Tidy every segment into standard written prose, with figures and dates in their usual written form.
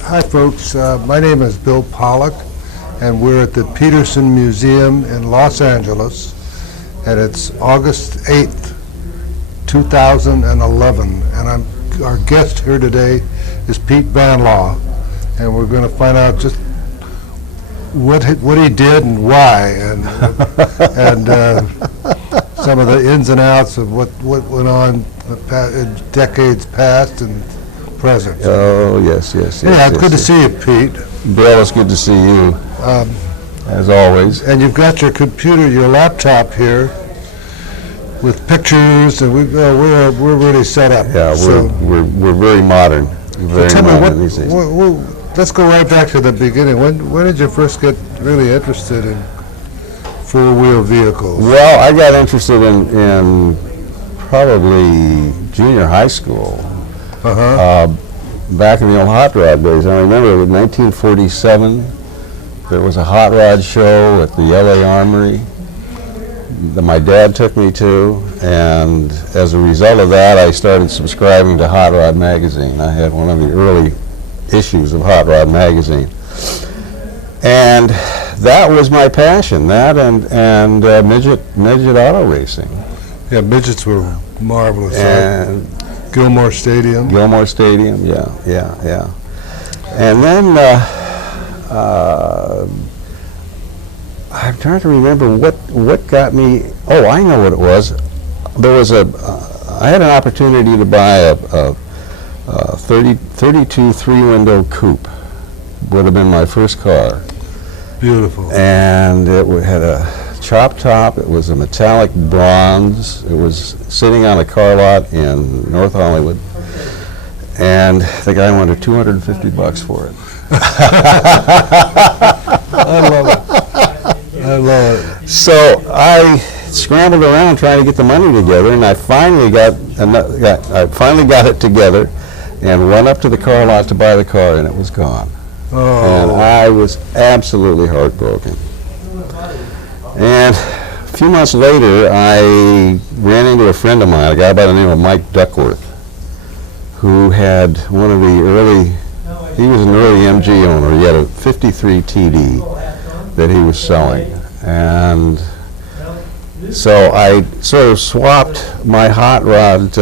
Hi, folks. My name is Bill Pollack, and we're at the Peterson Museum in Los Angeles, and it's August 8th, 2011. And our guest here today is Pete Vanlaw, and we're going to find out just what he did and why, and some of the ins and outs of what went on in decades past and present. Oh, yes. Yeah, it's good to see you, Pete. Bill, it's good to see you, as always. And you've got your computer, your laptop here with pictures, and we're really set up. Yeah, so, we're very modern. Tell me, let's go right back to the beginning. When did you first get really interested in four-wheel vehicles? Well, I got interested in probably junior high school. Back in the old hot rod days. I remember in 1947, there was a hot rod show at the LA Armory that my dad took me to, and as a result of that, I started subscribing to Hot Rod magazine. I had one of the early issues of Hot Rod magazine, and that was my passion. That and midget auto racing. Yeah, midgets were marvelous. And Gilmore Stadium, yeah. And then I'm trying to remember what got me. Oh, I know what it was. There was I had an opportunity to buy a 32 three-window coupe. Would have been my first car. Beautiful. And it had a chop top. It was a metallic bronze. It was sitting on a car lot in North Hollywood, and the guy wanted $250 for it. I love it. So I scrambled around trying to get the money together, and I finally got it together, and went up to the car lot to buy the car, and it was gone. Oh. And I was absolutely heartbroken. And a few months later, I ran into a friend of mine, a guy by the name of Mike Duckworth, who had one of the he was an early MG owner. He had a 53 TD that he was selling. And so I sort of swapped my hot rod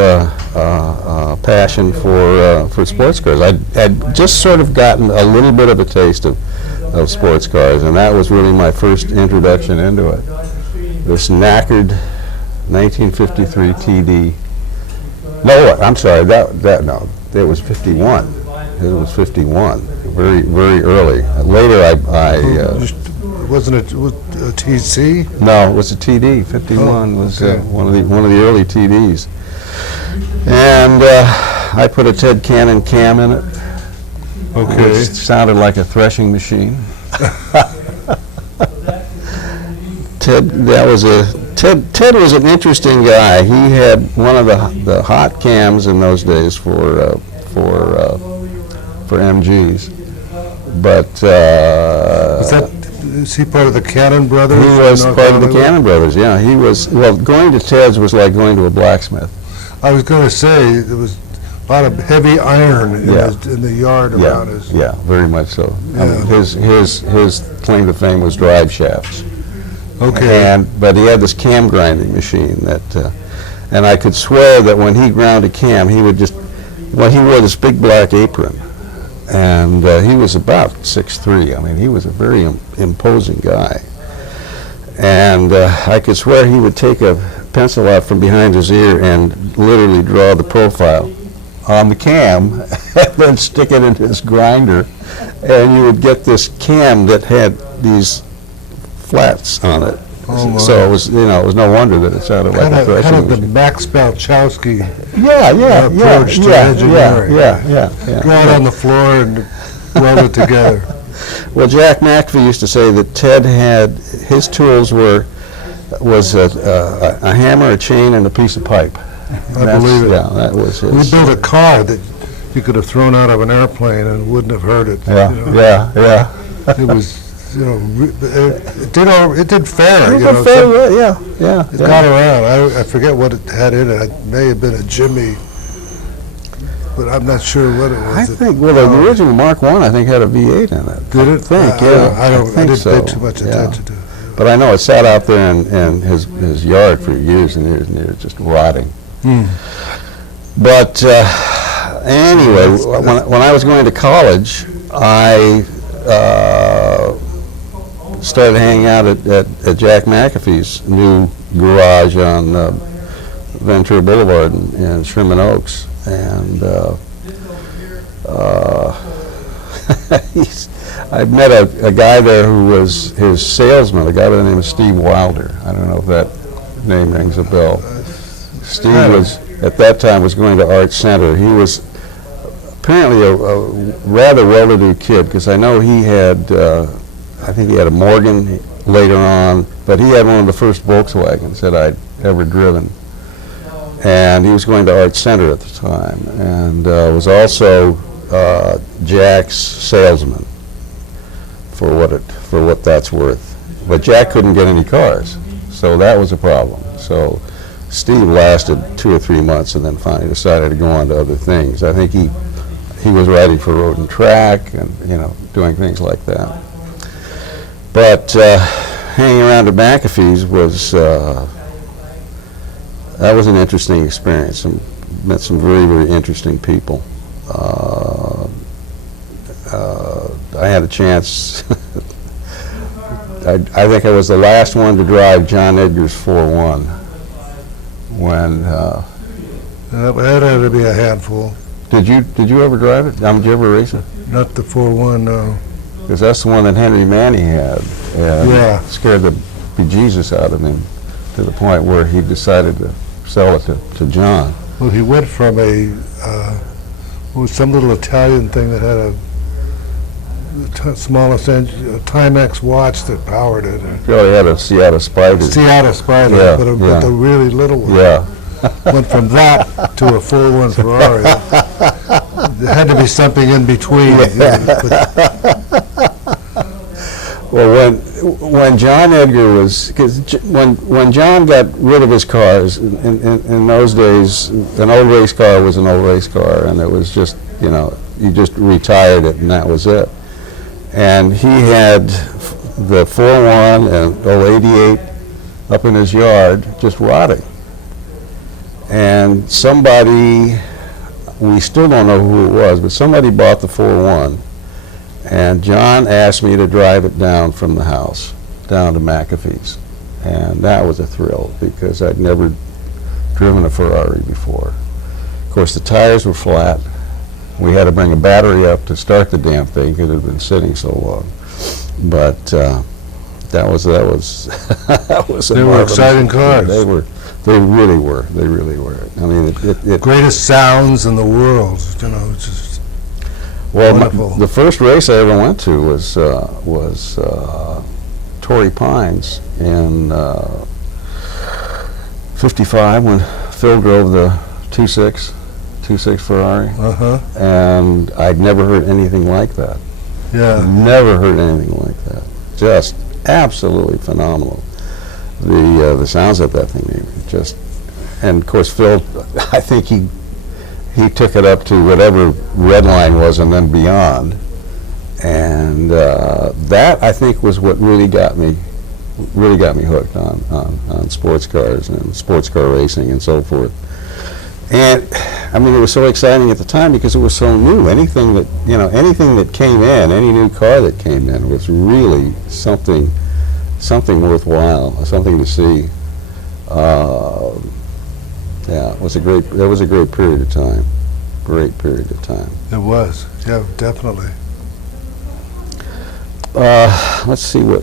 passion for sports cars. I'd just sort of gotten a little bit of a taste of sports cars, and that was really my first introduction into it. This knackered 1953 TD. No, I'm sorry. No, it was 51. It was 51. Very early. Later, wasn't it a TC? No, it was a TD. 51 was one of the early TDs, and I put a Ted Cannon cam in it. Okay. Which sounded like a threshing machine. Ted was an interesting guy. He had one of the hot cams in those days for MGs. But is he part of the Cannon Brothers? He was part of the Cannon Brothers. Yeah, he was. Well, going to Ted's was like going to a blacksmith. I was going to say there was a lot of heavy iron in the yard around us. Yeah, very much so. Yeah. I mean, his claim to fame was drive shafts. Okay. But he had this cam grinding machine that, and I could swear that when he ground a cam, he would he wore this big black apron, and he was about 6'3". I mean, he was a very imposing guy. And I could swear he would take a pencil out from behind his ear and literally draw the profile on the cam and then stick it in his grinder, and you would get this cam that had these flats on it. Oh, so it was, it was no wonder that it sounded like a threshing kind of the machine. Max Balchowski approach to engineering. Yeah. Go out on the floor and weld it together. Well, Jack McAfee used to say that Ted had, his tools was a hammer, a chain, and a piece of pipe. I believe it. Yeah, that was his. We built a car that you could have thrown out of an airplane and wouldn't have hurt it. Yeah. It was, it did fair. It did fair, yeah. It got around. I forget what it had in it. It may have been a Jimmy but I'm not sure what it was. I think, well, the original Mark I, I think, had a V8 in it. Did it? I think, I didn't so. pay too much attention to it. But I know it sat out there in his yard for years and years and years, just rotting. But anyway, when I was going to college, I started hanging out at Jack McAfee's new garage on Ventura Boulevard in Sherman Oaks, and I met a guy there who was his salesman, a guy by the name of Steve Wilder. I don't know if that name rings a bell. Steve was, at that time, was going to Art Center. He was apparently a rather well-to-do kid, because I know he had, I think he had a Morgan later on, but he had one of the first Volkswagens that I'd ever driven. And he was going to Art Center at the time, and was also Jack's salesman, for what that's worth. But Jack couldn't get any cars, so that was a problem. So Steve lasted 2 or 3 months, and then finally decided to go on to other things. I think he was writing for Road and Track, and doing things like that. But hanging around at McAfee's was that was an interesting experience, and met some very, very interesting people. I had a chance. I think I was the last one to drive John Edgar's 4-1 when. That had to be a handful. Did you ever drive it? Did you ever race it? Not the 4-1, no. Because that's the one that Henry Manny had, and scared the bejesus out of him to the point where he decided to sell it to John. Well, he went from some little Italian thing that had a smallest engine, a Timex watch that powered it. Probably had a Seattle Spider. Seattle Spider, Yeah, but the really little one. Yeah. Went from that to a 4-1 Ferrari. There had to be something in between. Well, when John Edgar was, because when John got rid of his cars, in those days, an old race car was an old race car, and it was just, you just retired it, and that was it. And he had the 4-1 and 88 up in his yard, just rotting. And somebody, we still don't know who it was, but somebody bought the 4-1. And John asked me to drive it down from the house, down to McAfee's. And that was a thrill, because I'd never driven a Ferrari before. Of course, the tires were flat. We had to bring a battery up to start the damn thing, because it had been sitting so long. But that was that was. They were exciting cars. They really were. I mean, it greatest sounds in the world. Just. Well, the first race I ever went to was Torrey Pines in '55 when Phil drove the 2.6 Ferrari. And I'd never heard anything like that. Yeah. Never heard anything like that. Just absolutely phenomenal. The sounds that thing made, just, and of course Phil, I think he took it up to whatever red line was and then beyond, and that I think was what really got me hooked on sports cars and sports car racing and so forth. And I mean, it was so exciting at the time because it was so new. Anything that came in, any new car that came in was really something worthwhile, something to see. Yeah, it was a great period of time. Great period of time. It was, yeah, definitely. Let's see what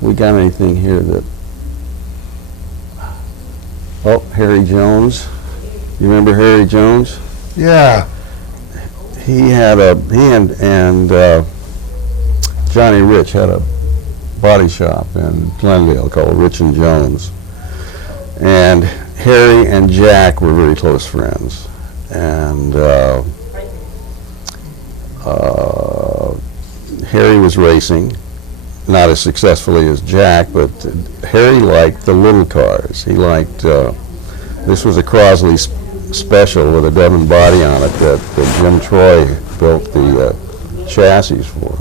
we got. Anything here that? Oh, Harry Jones. You remember Harry Jones? Yeah. He and Johnny Rich had a body shop in Glendale called Rich and Jones, and Harry and Jack were very close friends, and Harry was racing, not as successfully as Jack, but Harry liked the little cars. He liked, this was a Crosley special with a Devon body on it that Jim Troy built the chassis for.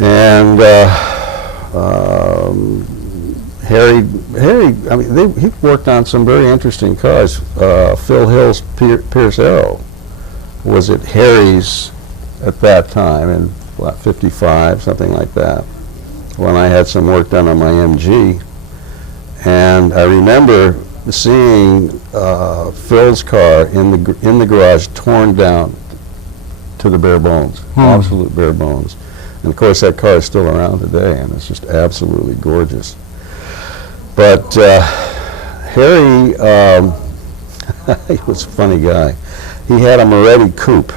And Harry, I mean, he worked on some very interesting cars. Phil Hill's Pierce Arrow was at Harry's at that time, in what, 55, something like that, when I had some work done on my MG. And I remember seeing Phil's car in the garage torn down to the bare bones, absolute bare bones. And of course that car is still around today, and it's just absolutely gorgeous. But Harry, he was a funny guy. He had a Moretti coupe.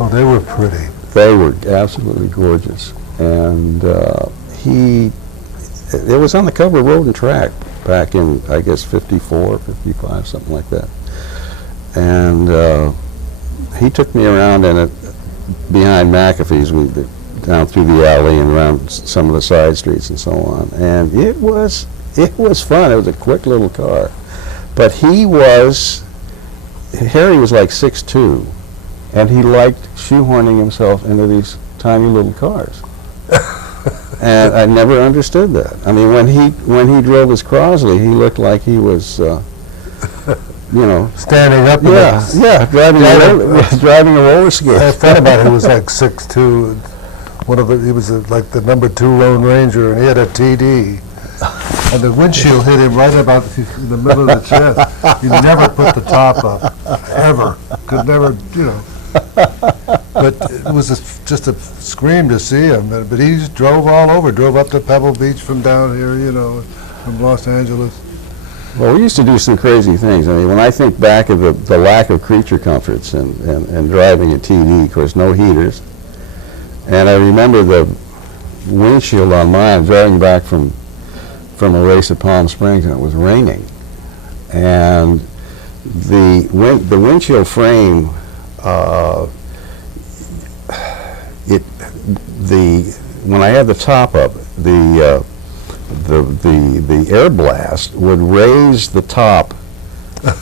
Oh, they were pretty. They were absolutely gorgeous. And it was on the cover of Road and Track back in, I guess, 54, 55, something like that. And he took me around in it behind McAfee's, down through the alley and around some of the side streets and so on. And it was fun. It was a quick little car. But Harry was like 6'2", and he liked shoehorning himself into these tiny little cars. And I never understood that. I mean, when he drove his Crosley, he looked like he was, you know, standing up. Driving a roller skate. I thought about it. He was like 6'2". He was like the number 2 Lone Ranger, and he had a TD. And the windshield hit him right about in the middle of the chest. He never put the top up, ever. Could never, you know. But it was just a scream to see him. But he just drove all over, drove up to Pebble Beach from down here, you know, from Los Angeles. Well, we used to do some crazy things. I mean, when I think back of the lack of creature comforts and driving a TD, of course, no heaters. And I remember the windshield on mine, driving back from a race at Palm Springs, and it was raining. And the windshield frame, when I had the top up, the air blast would raise the top,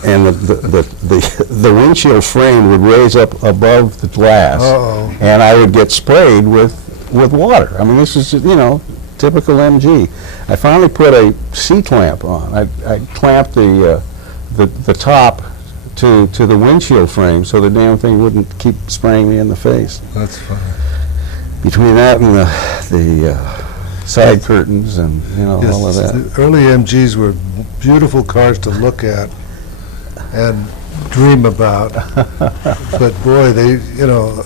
and the windshield frame would raise up above the glass. Uh-oh. And I would get sprayed with water. I mean, this is, you know, typical MG. I finally put a C-clamp on. I clamped the top to the windshield frame so the damn thing wouldn't keep spraying me in the face. That's funny. Between that and the side curtains and, you know, Yes, all of that. the early MGs were beautiful cars to look at and dream about. But boy, they, you know,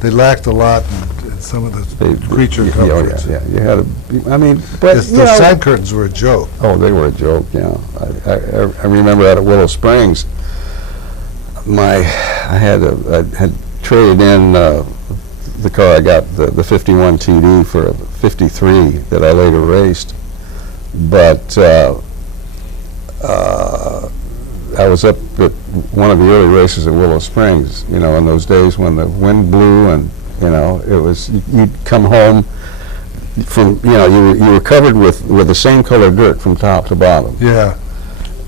they lacked a lot in some of the creature comforts. Yeah, you had I mean, but The side curtains were a joke. Oh, they were a joke, yeah. I remember out at Willow Springs, I had traded in the car. I got the 51 TD for a 53 that I later raced. But I was up at one of the early races at Willow Springs, you know, in those days when the wind blew and, you know, it was, you'd come home from, you know, you were covered with the same color dirt from top to bottom. Yeah.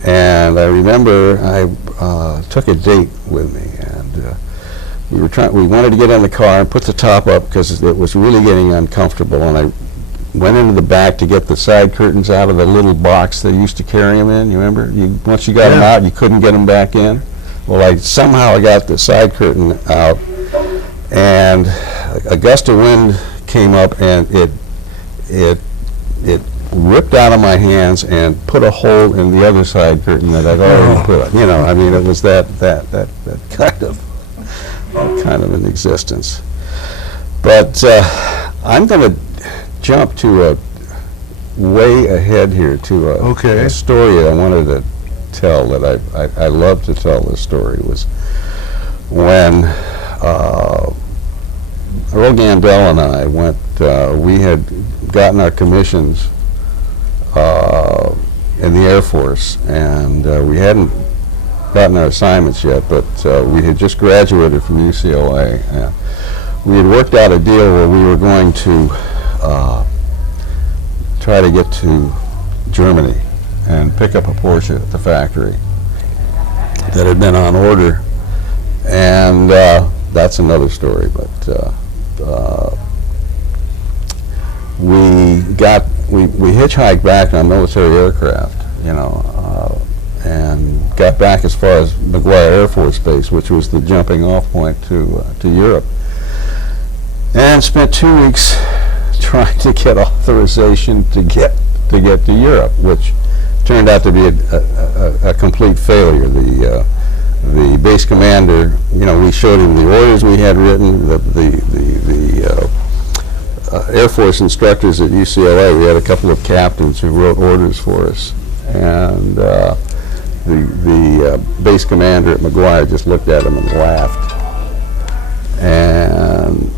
And I remember I took a date with me, and we wanted to get in the car and put the top up because it was really getting uncomfortable, and I went into the back to get the side curtains out of the little box they used to carry them in. You remember? Once you got them out, you couldn't get them back in. Well, somehow I got the side curtain out, and a gust of wind came up, and it ripped out of my hands and put a hole in the other side curtain that I'd already put up. You know, I mean, it was that kind of an existence. But I'm going to jump to way ahead here to a story I wanted to tell that I love to tell. This story was when Earl Gandell and I went, we had gotten our commissions in the Air Force, and we hadn't gotten our assignments yet, but we had just graduated from UCLA. And we had worked out a deal where we were going to try to get to Germany and pick up a Porsche at the factory that had been on order. And that's another story, but we hitchhiked back on military aircraft, and got back as far as McGuire Air Force Base, which was the jumping off point to Europe, and spent 2 weeks trying to get authorization to get to Europe, which turned out to be a complete failure. The base commander, we showed him the orders we had written, the Air Force instructors at UCLA. We had a couple of captains who wrote orders for us, and the base commander at McGuire just looked at him and laughed. And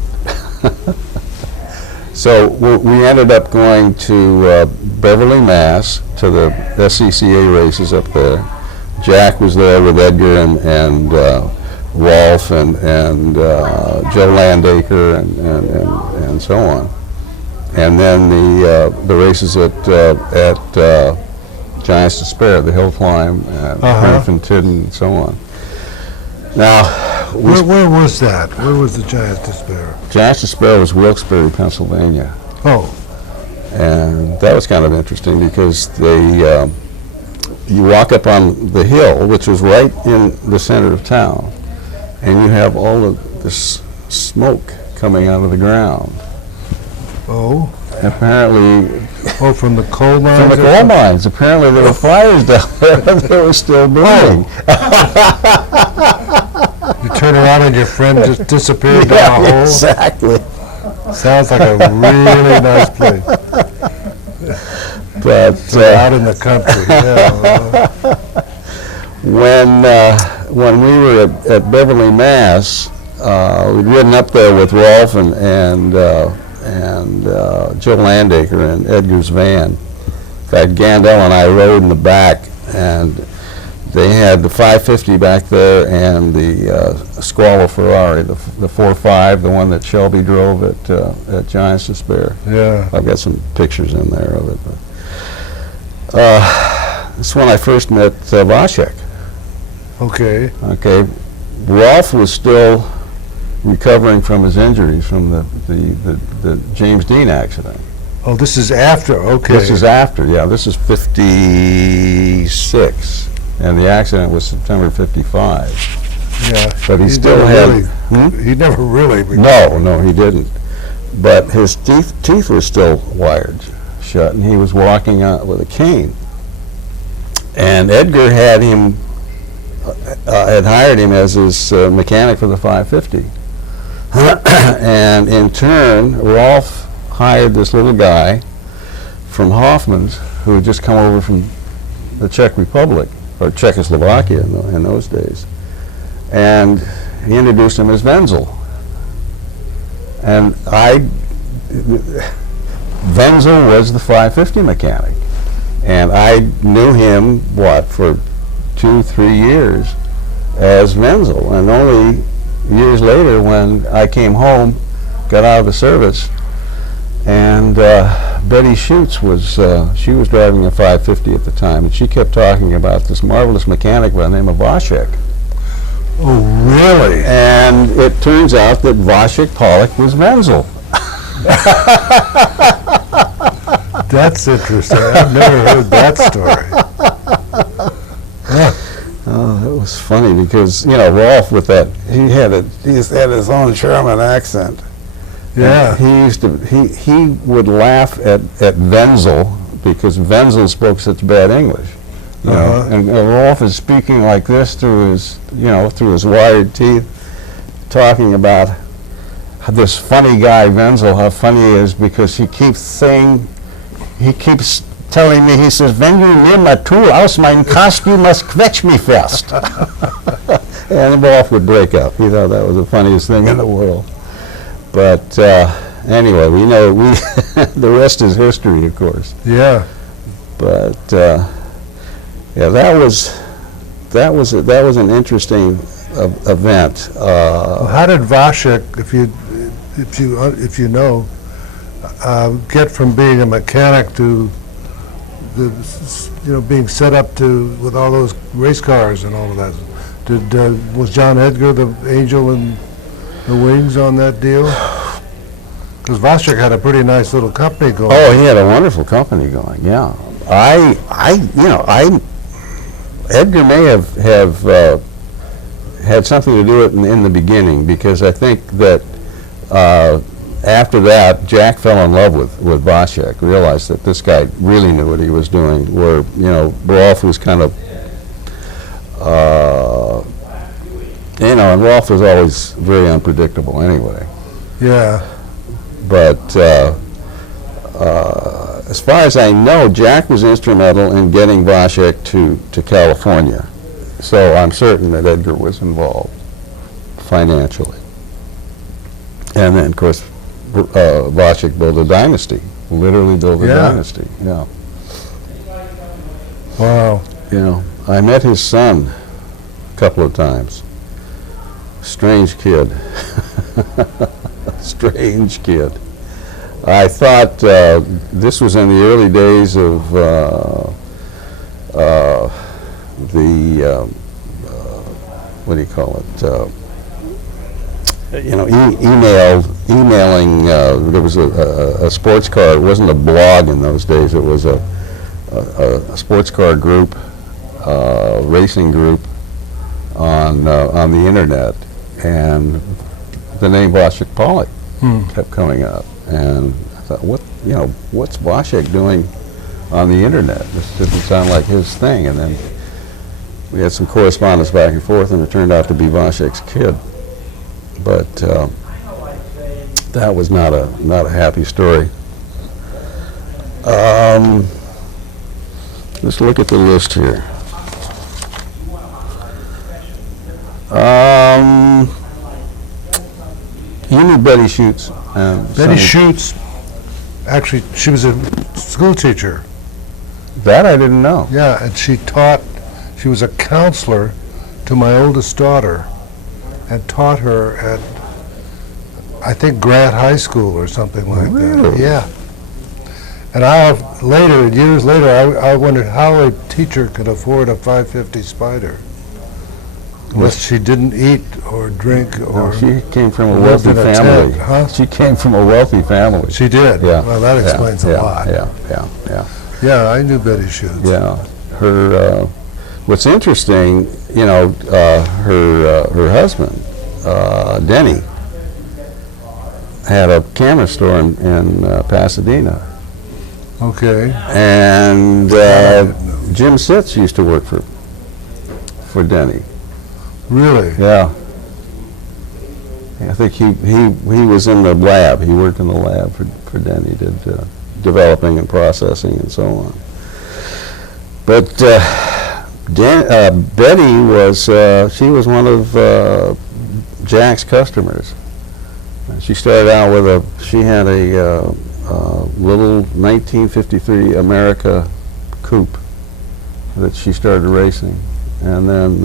so we ended up going to Beverly, Mass, to the SCCA races up there. Jack was there with Edgar and Rolf and Joe Landaker and so on. And then the races at Giants Despair, the hill climb, and Tidden, and so on. Now, where was that? Where was the Giants Despair? Giants Despair was Wilkes-Barre, Pennsylvania. Oh. And that was kind of interesting because you walk up on the hill, which was right in the center of town, and you have all of this smoke coming out of the ground. Oh. Apparently. Oh, from the coal mines? From the coal mines. Apparently there were fires down there and they were still burning. You turn around and your friend just disappeared down a hole? Exactly. Sounds like a really nice place. But out in the country, yeah. When we were at Beverly, Mass, we'd ridden up there with Rolf and Joe Landaker and Edgar's van. In fact, Gandel and I rode in the back, and they had the 550 back there and the Squalo Ferrari, the 4.5, the one that Shelby drove at Giants Despair. Yeah. I've got some pictures in there of it. But, this is when I first met Vashek. Okay. Okay. Rolf was still recovering from his injuries from the James Dean accident. Oh, this is after, okay. This is after, yeah. This is 56, and the accident was September 55. Yeah. But he still had... He never really... No, he didn't. But his teeth were still wired shut, and he was walking out with a cane. And Edgar had hired him as his mechanic for the 550. And in turn, Rolf hired this little guy from Hoffman's who had just come over from the Czech Republic, or Czechoslovakia in those days. And he introduced him as Wenzel. And Wenzel was the 550 mechanic. And I knew him, for 2-3 years as Wenzel. And only years later, when I came home, got out of the service, and Betty Schutz she was driving a 550 at the time, and she kept talking about this marvelous mechanic by the name of Vashek. Oh, really? And it turns out that Vashek Pollack was Wenzel. That's interesting. I've never heard that story. Yeah. Oh, that was funny because, Rolf with that, he just had his own German accent. Yeah. And he would laugh at Wenzel because Wenzel spoke such bad English. And Rolf is speaking like this through his wired teeth, talking about this funny guy Wenzel, how funny he is because he keeps telling me, he says, "Wenn you nimm a Tool aus meinem Kasten, you must quetsch me fest." And Rolf would break up. He thought that was the funniest thing in the world. But anyway, the rest is history, of course. Yeah. But yeah, that was an interesting event. Well, how did Vashek, if you know, get from being a mechanic to being set up with all those race cars and all of that. Was John Edgar the angel in the wings on that deal? Because Voschek had a pretty nice little company going. Oh, he had a wonderful company going. Yeah, Edgar may have had something to do with it in the beginning, because I think that after that, Jack fell in love with Voschek, realized that this guy really knew what he was doing, where, Rolf was kind of, and Rolf was always very unpredictable anyway. Yeah. But as far as I know, Jack was instrumental in getting Voschek to California. So I'm certain that Edgar was involved financially. And then, of course, Voschek built a dynasty, literally built a dynasty. Yeah. Wow. I met his son a couple of times. Strange kid. Strange kid. I thought this was in the early days of what do you call it? Emailing. There was a sports car. It wasn't a blog in those days. It was a sports car group, racing group on the internet, and the name Voschek Pollack kept coming up, and I thought, what's Voschek doing on the internet? This didn't sound like his thing. And then we had some correspondence back and forth, and it turned out to be Voschek's kid. But that was not a happy story. Let's look at the list here. You knew Betty Schutz. Betty Schutz, actually, she was a school teacher. That I didn't know. Yeah, and she was a counselor to my oldest daughter, and taught her at, I think, Grant High School or something like that. Yeah. And years later, I wondered how a teacher could afford a 550 Spider. Unless she didn't eat or drink or... No, she came from a wealthy family. Huh? She came from a wealthy family. She did? Yeah. Well, that explains a lot. Yeah. Yeah, I knew Betty Schutz. Yeah. Her, what's interesting, her husband, Denny, had a camera store in Pasadena. Okay. And Jim Sitz used to work for Denny. Really? Yeah. I think he was in the lab. He worked in the lab for Denny, did developing and processing and so on. But Betty was one of Jack's customers. She started out with she had a little 1953 America coupe that she started racing, and then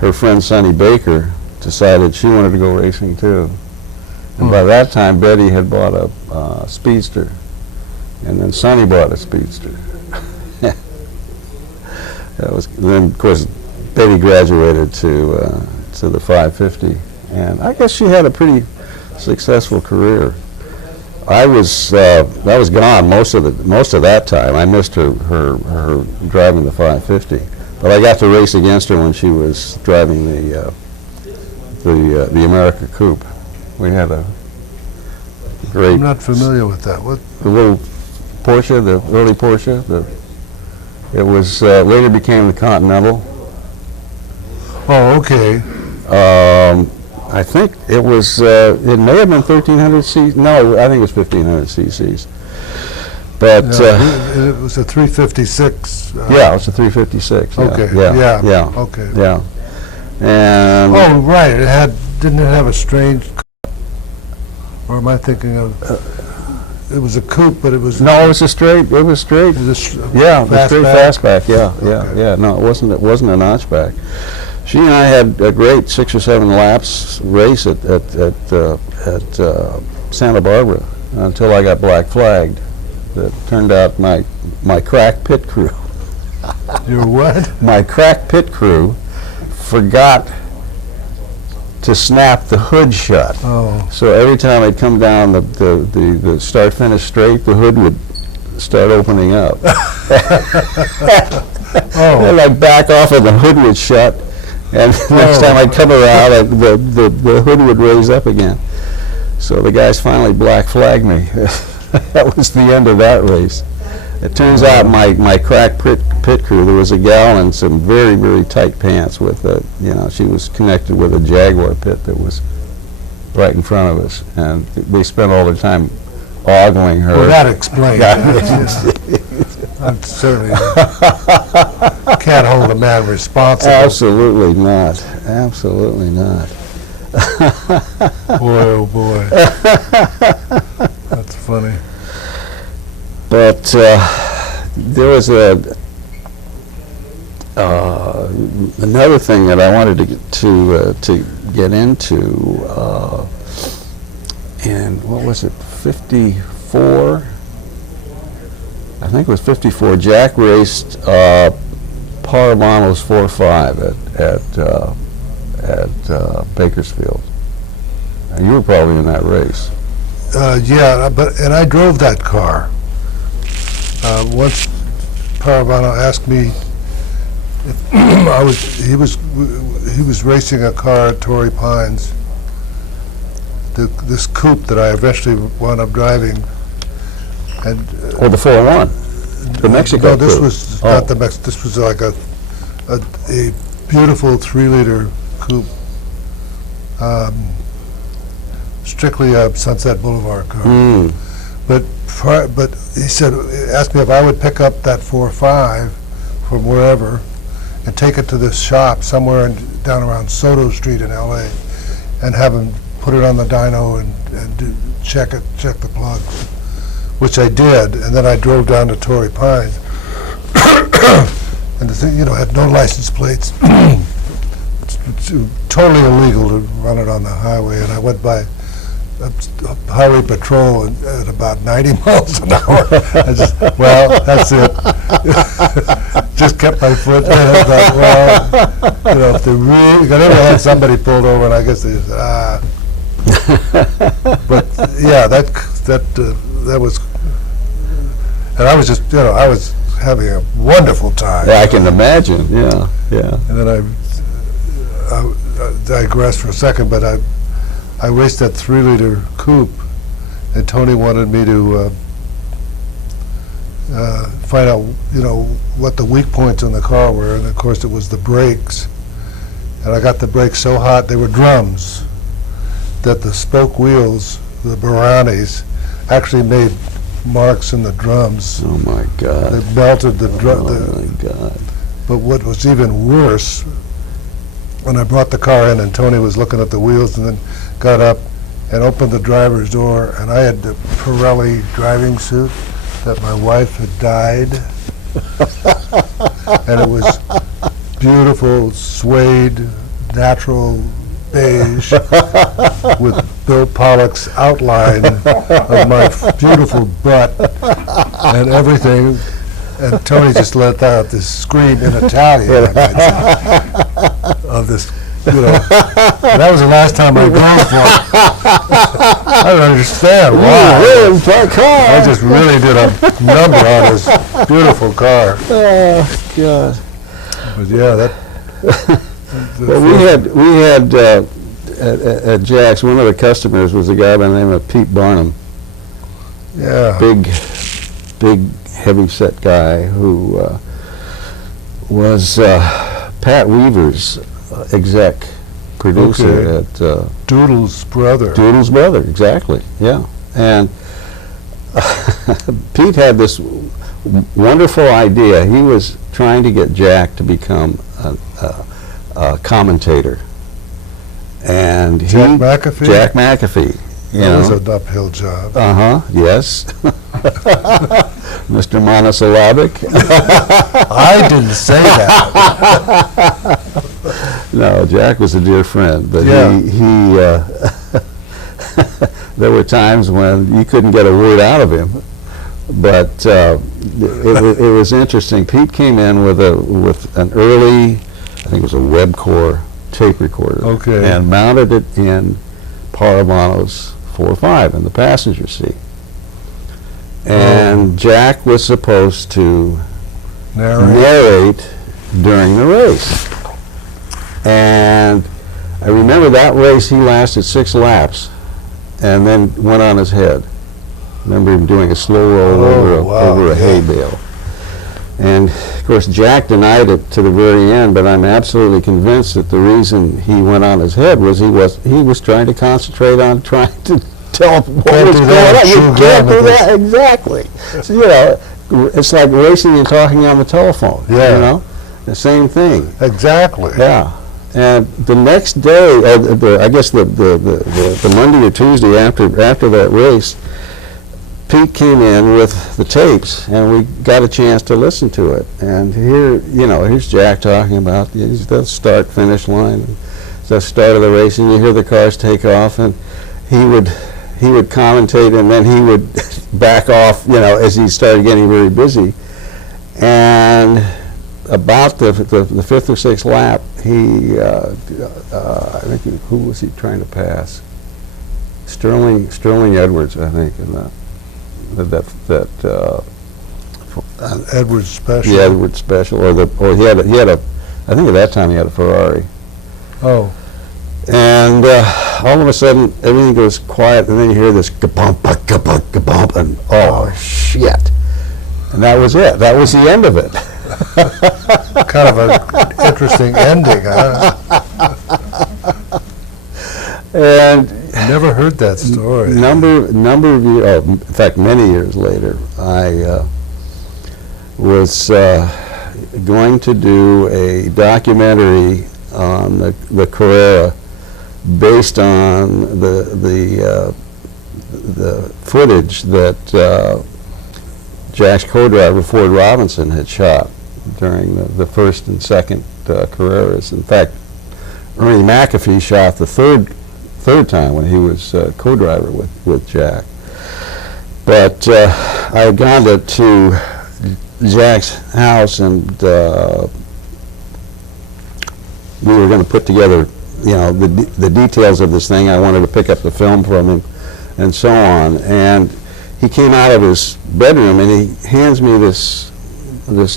her friend Sonny Baker decided she wanted to go racing too. And by that time, Betty had bought a Speedster, and then Sonny bought a Speedster. Then, of course, Betty graduated to the 550, and I guess she had a pretty successful career. I was gone most of that time. I missed her driving the 550. But I got to race against her when she was driving the America Coupe. We had a great... I'm not familiar with that. What? The little Porsche, the early Porsche. It was later became the Continental. Oh, okay. I think it was. It may have been 1,300 cc. No, I think it was 1,500 cc's. But it was a 356. Yeah, it was a 356. Okay. Yeah. Okay. Yeah. And right. Didn't it have a strange? Or am I thinking of? It was a coupe, but it was. No, it was a straight. It was straight. It was straight fastback. Yeah. Okay. No, it wasn't a notchback. She and I had a great 6 or 7 laps race at Santa Barbara until I got black flagged. that turned out my crack pit crew. Your what? My crack pit crew forgot to snap the hood shut. Oh. So every time I'd come down the start-finish straight, the hood would start opening up. And I'd back off and the hood would shut, and next time I'd come around, the hood would raise up again. So the guys finally black flagged me. That was the end of that race. It turns out my crack pit crew, there was a gal in some very, very tight pants with she was connected with a Jaguar pit that was right in front of us, and they spent all their time ogling her. Well, that explains it. I certainly can't hold a man responsible. Absolutely not. Absolutely not. Boy, oh boy. That's funny. But there was another thing that I wanted to get into, and what was it, 54? I think it was 54. Jack raced Vanlaw's 4.5 at Bakersfield. And you were probably in that race. Yeah, and I drove that car. Once Vanlaw asked me if he was racing a car at Torrey Pines, this coupe that I eventually wound up driving, and the 401, the Mexico. No, this coupe. was not the Mexico. This was like a beautiful 3-liter coupe, strictly a Sunset Boulevard car. But he said, asked me if I would pick up that 4.5 from wherever and take it to this shop somewhere down around Soto Street in L.A. and have him put it on the dyno and check the plugs, which I did, and then I drove down to Torrey Pines. And the thing, had no license plates. It's totally illegal to run it on the highway, and I went by highway patrol at about 90 miles an hour. I just, that's it. Just kept my foot in. I thought, if they really, I never had somebody pulled over, and I guess they just, But yeah, that was, and I was just, I was having a wonderful time. Yeah, I can imagine. Yeah. And then I digress for a second, but I raced that 3-liter coupe, and Tony wanted me to find out, what the weak points in the car were, and of course it was the brakes. And I got the brakes so hot, they were drums, that the spoke wheels, the Baranis, actually made marks in the drums. Oh my God. They melted the drum. Oh my God. But what was even worse, when I brought the car in and Tony was looking at the wheels and then got up and opened the driver's door, and I had the Pirelli driving suit that my wife had dyed. And it was beautiful suede, natural beige with Bill Pollack's outline of my beautiful butt and everything. And Tony just let out this scream in Italian of this, that was the last time I drove for it. I don't understand why. I just really did a number on this beautiful car. Oh God. But yeah, well, we had at Jack's, one of the customers was a guy by the name of Pete Barnum. Yeah. Big heavy-set guy who was Pat Weaver's exec producer at Doodle's brother. Doodle's brother, exactly. Yeah, and Pete had this wonderful idea. He was trying to get Jack to become a commentator, and Jack McAfee. Jack McAfee. That was an uphill job. Yes. Mr. Monosyllabic. I didn't say that. No, Jack was a dear friend, but Yeah. he there were times when you couldn't get a word out of him But it was interesting. Pete came in with an early, I think it was a Webcore tape recorder, Okay. and mounted it in Paravano's 4.5 in the passenger seat. And Jack was supposed to narrate during the race. And I remember that race, he lasted 6 laps and then went on his head. I remember him doing a slow roll over a hay bale. And of course Jack denied it to the very end, but I'm absolutely convinced that the reason he went on his head was he was trying to concentrate on trying to tell what was going on. You can't do that, exactly. So, you know, it's like racing and talking on the telephone. Yeah. You know, the same thing. Exactly. Yeah. And the next day, I guess the Monday or Tuesday after that race, Pete came in with the tapes, and we got a chance to listen to it. And here, you know, here's Jack talking about the start-finish line, the start of the race, and you hear the cars take off, and he would commentate, and then he would back off, you know, as he started getting very busy. And about the 5th or 6th lap, I think, who was he trying to pass? Sterling Edwards, I think, in that Edwards Special. Yeah, Edwards Special, or he had a, I think at that time he had a Ferrari. Oh. And all of a sudden, everything goes quiet, and then you hear this ka-bump, ka-bump, ka-bump, and oh shit! And that was it. That was the end of it. Kind of an interesting ending, huh? And never heard that story. Number of years, in fact, many years later, I was going to do a documentary on the Carrera, based on the footage that Jack's co-driver Ford Robinson had shot during the first and second Carreras. In fact, Ernie McAfee shot the third time when he was co-driver with Jack. But I had gone to Jack's house, and we were going to put together, you know, the details of this thing. I wanted to pick up the film from him, and so on. And he came out of his bedroom and he hands me this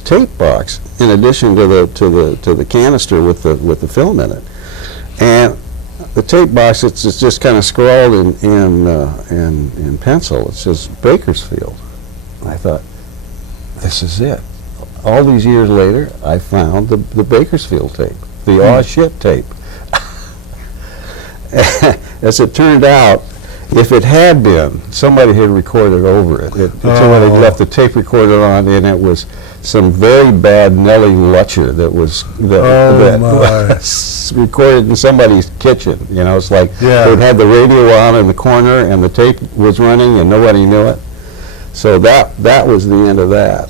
tape box, in addition to the canister with the film in it. And the tape box, it's just kind of scrawled in pencil. It says Bakersfield. And I thought, this is it. All these years later, I found the Bakersfield tape, the aw shit tape. As it turned out, if it had been, somebody had recorded over it. Somebody had left the tape recorder on, and it was some very bad Nellie Lutcher that was recorded in somebody's kitchen. You know, it's like they had the radio on in the corner, and the tape was running, and nobody knew it. So that was the end of that.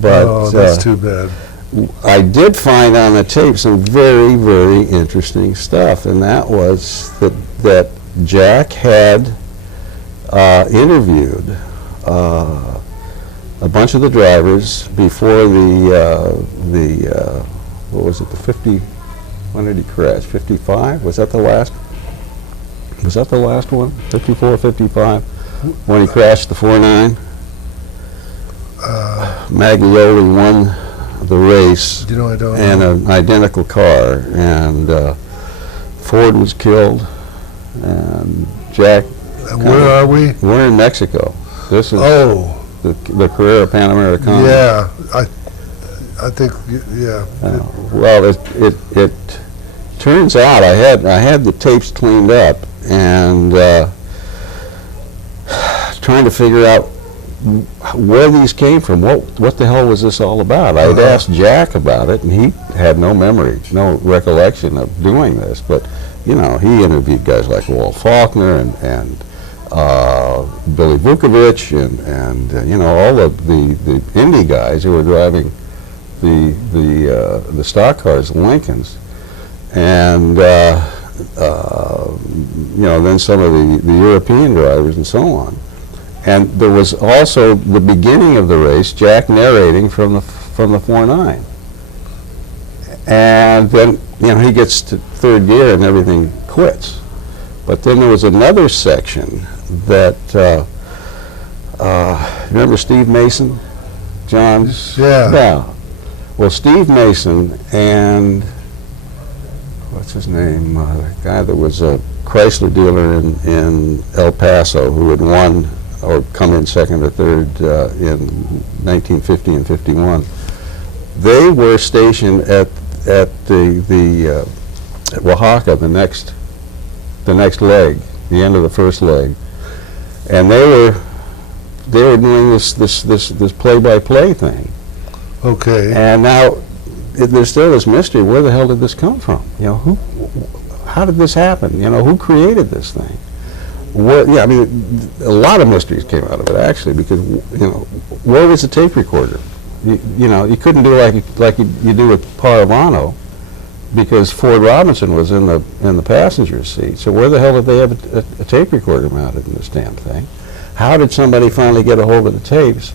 But that's too bad. I did find on the tape some very, very interesting stuff, and that was that Jack had interviewed a bunch of the drivers before what was it, the 50, when did he crash, 55? Was that the last one? 54, 55? When he crashed the 4.9? Maglioli won the race in an identical car, and Ford was killed, and Jack. And where are we? We're in Mexico. This is the Carrera Panamericana. Yeah, I think, yeah. Well, it turns out I had the tapes cleaned up, and trying to figure out where these came from. What the hell was this all about? I had asked Jack about it, and he had no memory, no recollection of doing this. But you know, he interviewed guys like Walt Faulkner and Billy Vukovich and you know, all of the Indy guys who were driving the stock cars, the Lincolns, and you know, then some of the European drivers and so on. And there was also the beginning of the race, Jack narrating from the 4.9. And then, he gets to third gear and everything quits. But then there was another section that, remember Steve Mason? John's? Yeah. Well, Steve Mason and, what's his name? The guy that was a Chrysler dealer in El Paso who had won or come in second or third in 1950 and 51. They were stationed at the at Oaxaca, the next leg, the end of the first leg, and they were doing this play-by-play thing. Okay. And now there's still this mystery. Where the hell did this come from? How did this happen? Who created this thing? I mean, a lot of mysteries came out of it actually, because where was the tape recorder? You couldn't do like you do with Paravano, because Ford Robinson was in the passenger seat. So where the hell did they have a tape recorder mounted in this damn thing? How did somebody finally get a hold of the tapes?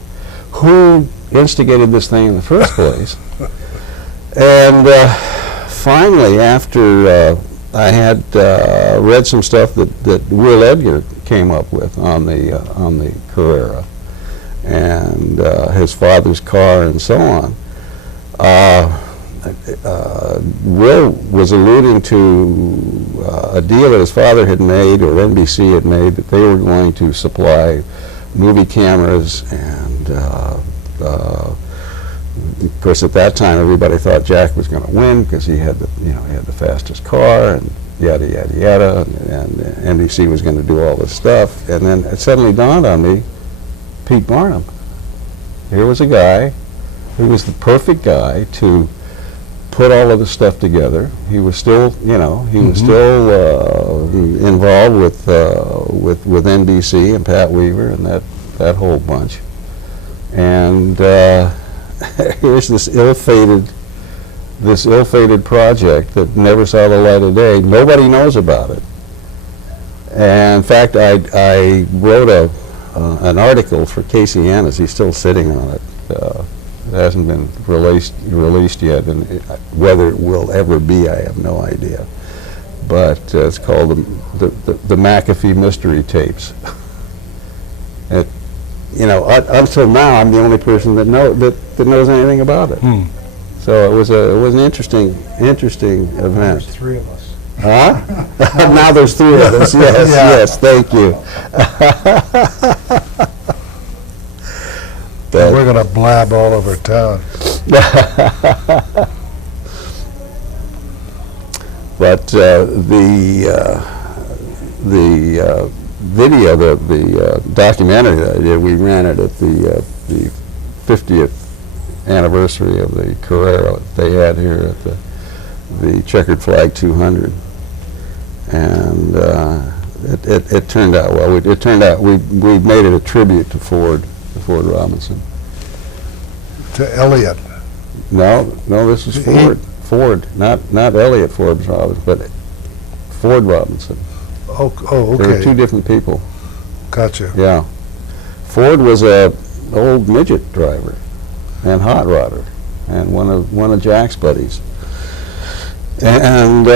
Who instigated this thing in the first place? And finally, after I had read some stuff that Will Edgar came up with on the Carrera and his father's car and so on, Will was alluding to a deal that his father had made, or NBC had made, that they were going to supply movie cameras, and of course at that time everybody thought Jack was going to win because he had the fastest car and yada yada yada, and NBC was going to do all this stuff. And then it suddenly dawned on me, Pete Barnum. Here was a guy who was the perfect guy to put all of the stuff together. He was still, was still involved with NBC and Pat Weaver and that whole bunch. And here's this ill-fated project that never saw the light of day. Nobody knows about it. And in fact, I wrote an article for Casey Annis. He's still sitting on it. It hasn't been released yet, and whether it will ever be, I have no idea. But it's called the McAfee Mystery Tapes. Until now, I'm the only person that knows anything about it. So it was an interesting event. There's three of us. Huh? Now there's three of us. Yes, yes. Thank you. We're going to blab all over town. But the video, the documentary that I did, we ran it at the 50th anniversary of the Carrera that they had here at the Checkered Flag 200, and it turned out well. It turned out we made it a tribute to Ford Robinson. To Elliott. No, this is Ford. Ford, not Elliott Ford Robinson, but Ford Robinson. Oh, okay. They were two different people. Gotcha. Yeah. Ford was a old midget driver and hot rodder, and one of Jack's buddies. And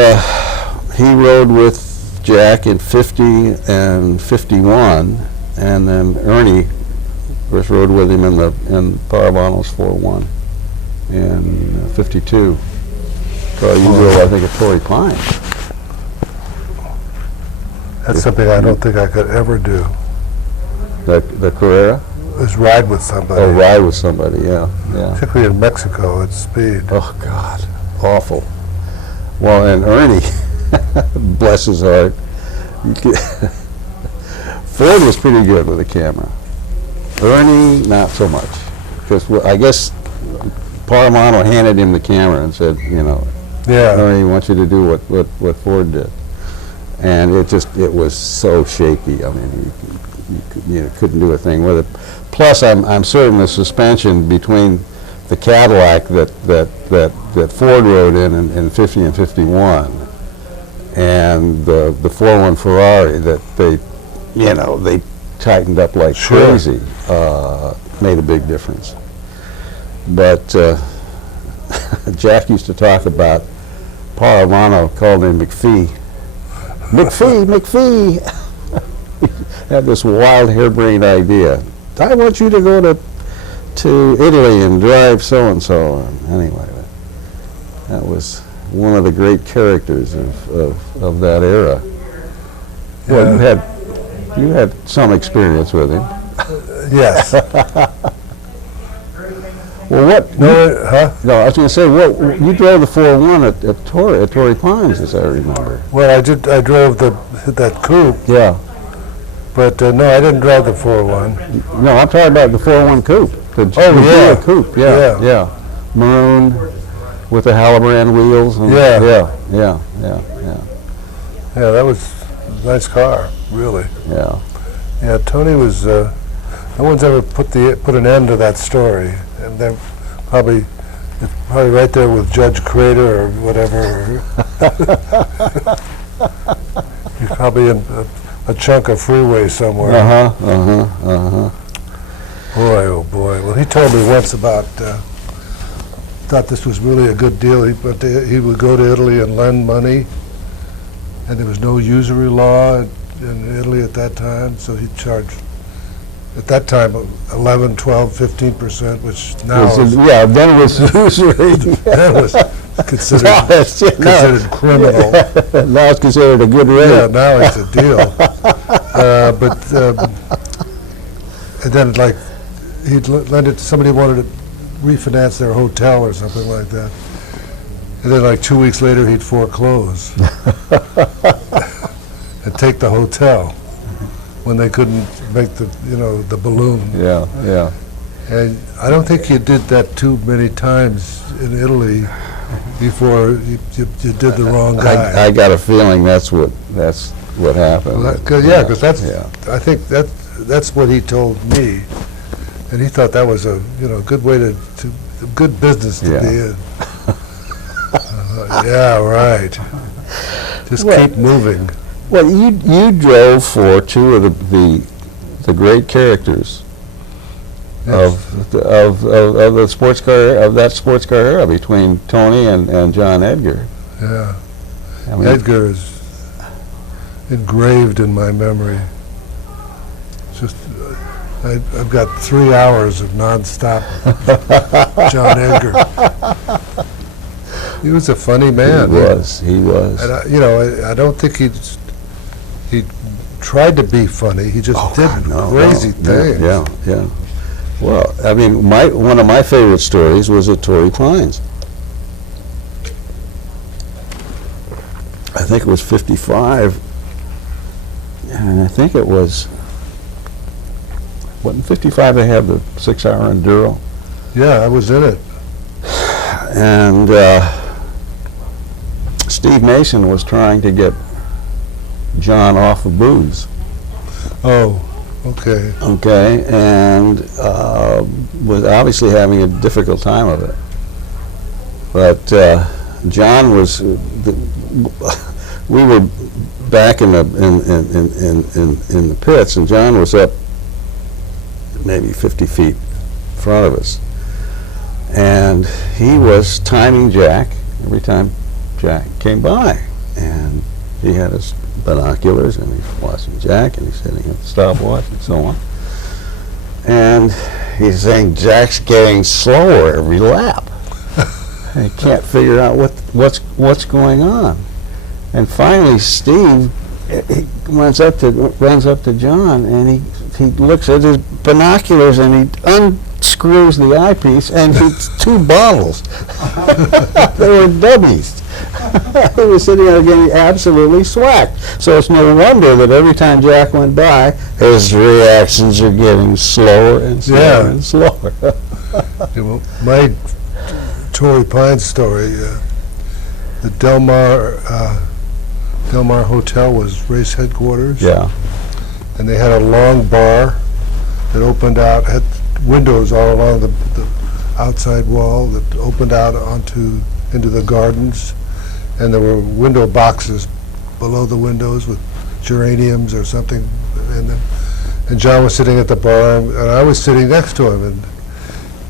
he rode with Jack in 50 and 51, and then Ernie first rode with him in Paravano's 4-1 in 52. So you drove, I think, a Torrey Pine. That's something I don't think I could ever do, The Carrera? is ride with somebody. Oh, ride with somebody, yeah. Particularly in Mexico at speed. Oh, God, awful. Well, and Ernie, bless his heart, Ford was pretty good with a camera. Ernie, not so much, because I guess Paramano handed him the camera and said, Ernie, I want you to do what Ford did. And it was so shaky. I mean, you couldn't do a thing with it. Plus, I'm certain the suspension between the Cadillac that Ford rode in 50 and 51 and the 4-1 Ferrari that they tightened up like Sure. crazy, made a big difference. But Jack used to talk about Paul Vanlaw called him McPhee. McPhee! Had this wild, harebrained idea. I want you to go to Italy and drive so-and-so. Anyway, that was one of the great characters of that era. Well, you had some experience with him. Yes. Well, what? No, huh? No, I was going to say, you drove the 401 at Torrey Pines, as I remember. Well, I drove that coupe, Yeah. but no, I didn't drive the 401. No, I'm talking about the 401 coupe. The yeah. coupe. Yeah. Yeah. Maroon with the Halibran wheels. And Yeah. Yeah. Yeah, that was a nice car, really. Yeah. Yeah, Tony was. No one's ever put an end to that story, and they're probably right there with Judge Crater or whatever. He's probably in a chunk of freeway somewhere. Boy, oh boy. Well, he told me once about, thought this was really a good deal. He would go to Italy and lend money, and there was no usury law in Italy at that time, so he'd charge, at that time, 11, 12, 15%, which now is, Yeah, then it was usury. that was considered, Now it's- considered criminal. Now it's considered a good rate. Yeah, now it's a deal. And then like, he'd lend it to somebody who wanted to refinance their hotel or something like that. And then like 2 weeks later, he'd foreclose and take the hotel when they couldn't make the balloon. Yeah. And I don't think you did that too many times in Italy before you did the wrong guy. I got a feeling that's what happened. Because Yeah. I think that's what he told me, and he thought that was a good way to good business to Yeah. be in. Yeah, right. Just Well, keep moving. Well, you drove for two of the great characters Yes. of the sports car of that sports car era between Tony and John Edgar. Yeah, I mean, Edgar is engraved in my memory. Just, I've got 3 hours of nonstop John Edgar. He was a funny man. He was. And I don't think he tried to be funny. He just did crazy things. Yeah. Well, I mean, one of my favorite stories was at Torrey Pines. I think it was 55, and I think it was, wasn't 55 they had the 6-hour enduro? Yeah, I was in it. And Steve Mason was trying to get John off of booze. Oh, okay. Okay, and was obviously having a difficult time of it. But John was, we were back in the pits, and John was up maybe 50 feet in front of us. And he was timing Jack every time Jack came by. And he had his binoculars, and he's watching Jack, and he's hitting at the stopwatch, and so on. And he's saying Jack's getting slower every lap. And he can't figure out what's going on. And finally, Steve he runs up to John, and he looks at his binoculars, and he unscrews the eyepiece, and it's 2 bottles. They were dummies. He was sitting there getting absolutely swacked. So it's no wonder that every time Jack went by, his reactions are getting slower and slower and slower. My Torrey Pines story, the Del Mar Hotel was race headquarters. Yeah. And they had a long bar that opened out, had windows all along the outside wall that opened out into the gardens. And there were window boxes below the windows with geraniums or something in them. and John was sitting at the bar, and I was sitting next to him, and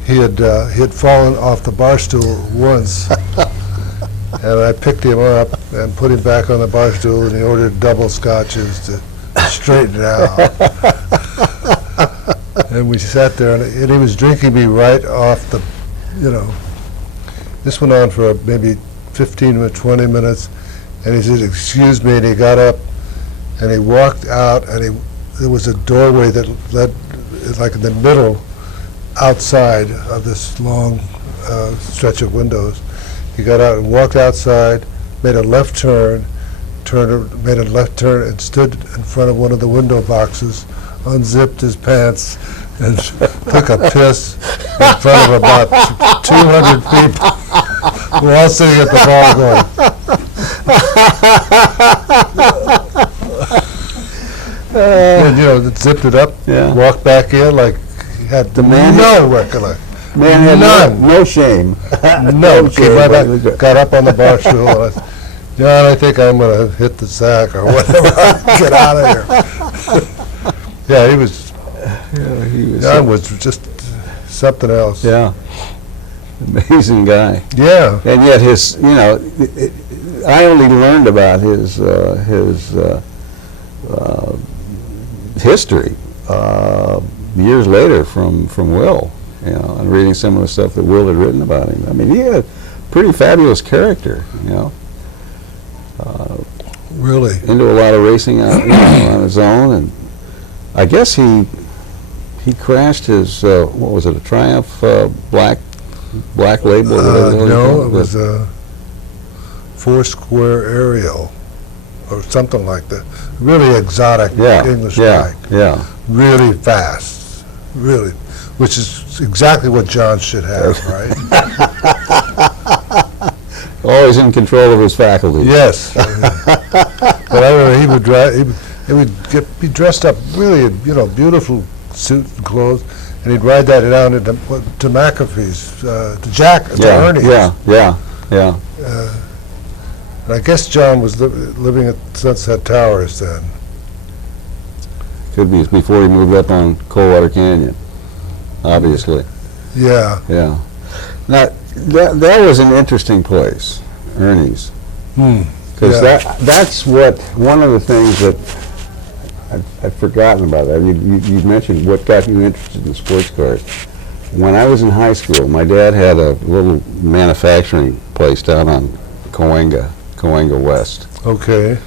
he had fallen off the bar stool once, and I picked him up and put him back on the bar stool, and he ordered double scotches to straighten it out. And we sat there, and he was drinking me right off the, This went on for maybe 15 or 20 minutes, and he said, "Excuse me," and he got up, and he walked out, and there was a doorway that led, like in the middle, outside of this long stretch of windows. He got out and walked outside, made a left turn, made a left turn, and stood in front of one of the window boxes, unzipped his pants, and took a piss in front of about 200 people. We're all sitting at the bar going. And, zipped it up, Yeah. walked back in like he had no recollection. Man had None. no shame. No, shame. came right back, got up on the bar stool, and I said, "John, I think I'm going to hit the sack or whatever. Get out of here." Yeah, he was John was just something else. Yeah. Amazing guy. Yeah. And yet his, I only learned about his history years later from Will, and reading some of the stuff that Will had written about him. I mean, he had a pretty fabulous character, Really. into a lot of racing on his own, and I guess he crashed his what was it, a Triumph black label? or whatever the hell you No, call it was a four-square aerial or something like that. Really exotic English bike. Yeah. Really fast. Really. Which is exactly what John should have, right? Always in control of his faculties. Yes. But I remember he would drive. He would be dressed up really, beautiful suit and clothes, and he'd ride that down to McAfee's, to Ernie's. Yeah. And I guess John was living at Sunset Towers then. Could be before he moved up on Coldwater Canyon, obviously. Yeah. Yeah. Now, that was an interesting place, Ernie's. Because that's one of the things that I've forgotten about that. You mentioned what got you interested in sports cars. When I was in high school, my dad had a little manufacturing place down on Cahuenga West. Okay.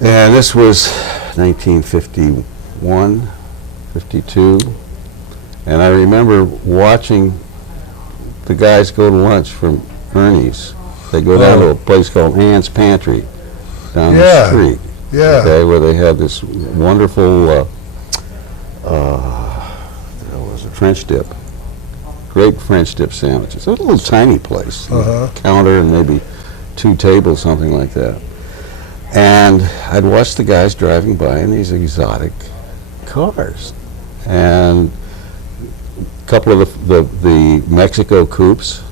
And this was 1951, 52. And I remember watching the guys go to lunch from Ernie's. They go down to a place called Ann's Pantry down the street. Yeah. Okay, where they had this wonderful, was it French dip? Great French dip sandwiches. It was a little tiny place. Counter and maybe 2 tables, something like that. And I'd watch the guys driving by in these exotic cars. And a couple of the Mexico coupes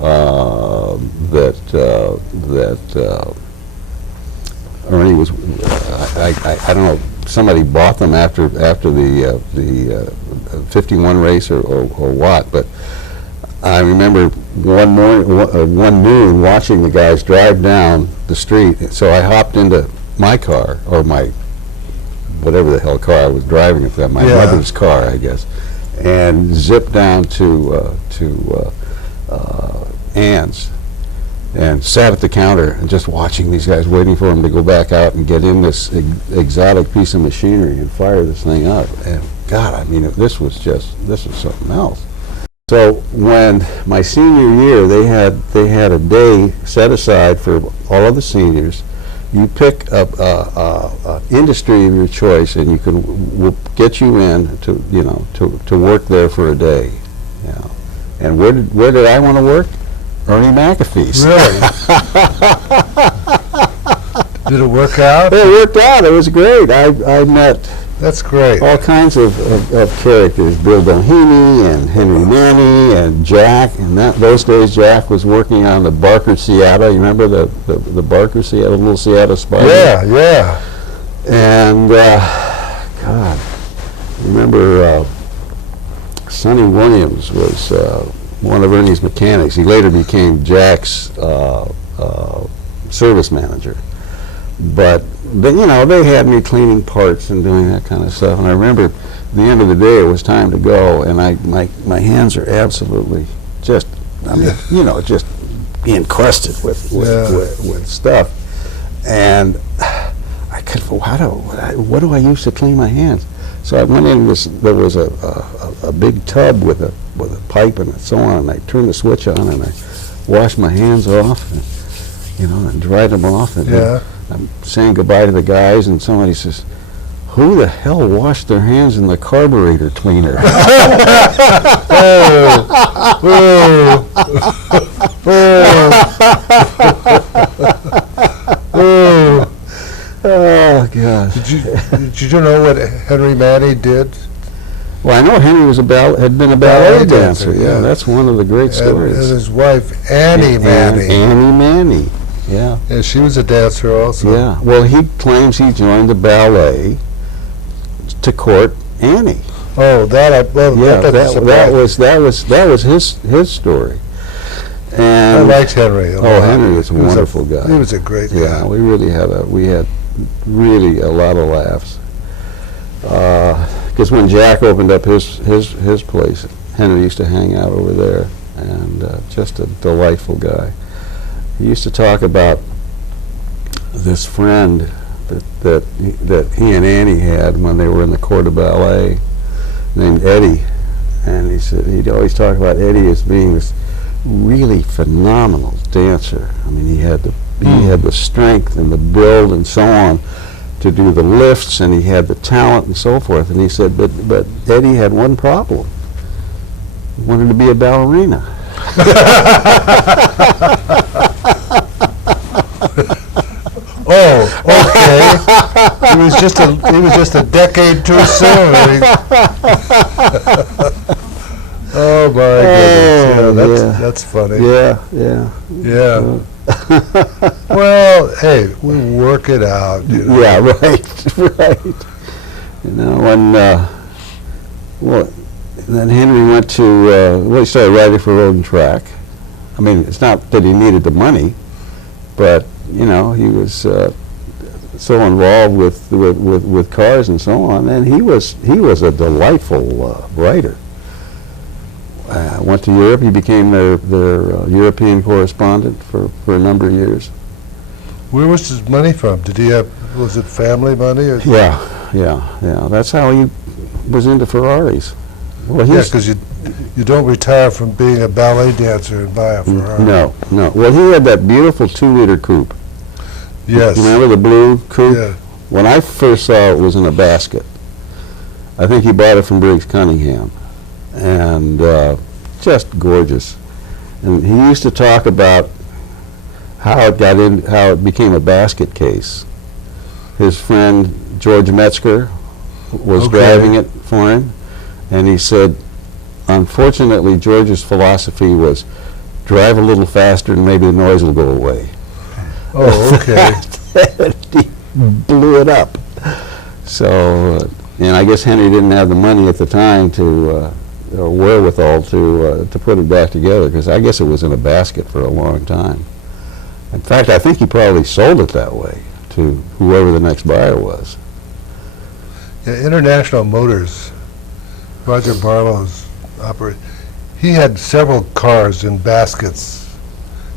that Ernie was, I don't know, somebody bought them after the 51 race or what, but I remember one noon watching the guys drive down the street, so I hopped into my car, or my, whatever the hell car I was driving at that, my mother's car, I guess, and zipped down to Ann's and sat at the counter and just watching these guys, waiting for them to go back out and get in this exotic piece of machinery and fire this thing up. And God, I mean, this was something else. So when my senior year, they had a day set aside for all of the seniors. You pick a industry of your choice, and we'll get you in to work there for a day. And where did I want to work? Ernie McAfee's. Really? Did it work out? It worked out. It was great. I met That's great. all kinds of characters. Bill Doheny and Henry Manny and Jack. And those days, Jack was working on the Barker Seattle. You remember the Barker Seattle, little Seattle Spider? Yeah. And God. Remember Sonny Williams was one of Ernie's mechanics. He later became Jack's service manager. But they had me cleaning parts and doing that kind of stuff. And I remember at the end of the day, it was time to go, and my hands are absolutely just, just encrusted with stuff. And I could, what do I use to clean my hands? So I went in. There was a big tub with a pipe and so on, and I turned the switch on and I washed my hands off, and dried them off. And I'm saying goodbye to the guys, and somebody says, "Who the hell washed their hands in the carburetor cleaner?" Oh God! Did you know what Henry Manny did? Well, I know Henry had been a ballet dancer. Yeah, that's one of the great stories. And his wife Annie Manny. Annie Manny. Yeah. And she was a dancer also. Yeah. Well, he claims he joined the ballet to court Annie. Oh, that was his story. And I liked Henry a lot. Henry was a wonderful guy. He was a great guy. Yeah, we had really a lot of laughs. Because when Jack opened up his place, Henry used to hang out over there, and just a delightful guy. He used to talk about this friend that he and Annie had when they were in the court of ballet, named Eddie, and he said he'd always talk about Eddie as being this really phenomenal dancer. I mean, he had the strength and the build and so on to do the lifts, and he had the talent and so forth. And he said, but Eddie had one problem. He wanted to be a ballerina. Oh, okay. He was just a decade too soon. Oh my goodness! That's funny. Yeah. Well, hey, we work it out. Yeah, right. Then Henry went to, he started riding for Road and Track. I mean, it's not that he needed the money, but, he was so involved with cars and so on, and he was a delightful writer. Went to Europe. He became their European correspondent for a number of years. Where was his money from? Was it family money? Or Yeah. That's how he was into Ferraris. Well, because you don't retire from being a ballet dancer and buy a Ferrari. No. Well, he had that beautiful 2-liter coupe. Yes. You remember the blue coupe? Yeah. When I first saw it, it was in a basket. I think he bought it from Briggs Cunningham. And just gorgeous. And he used to talk about how it became a basket case. His friend George Metzger was driving it for him, and he said, unfortunately, George's philosophy was drive a little faster and maybe the noise will go away. Oh, okay. He blew it up. So, and I guess Henry didn't have the money at the time or wherewithal to put it back together, because I guess it was in a basket for a long time. In fact, I think he probably sold it that way to whoever the next buyer was. Yeah, International Motors, Roger Barlow's operator, he had several cars in baskets,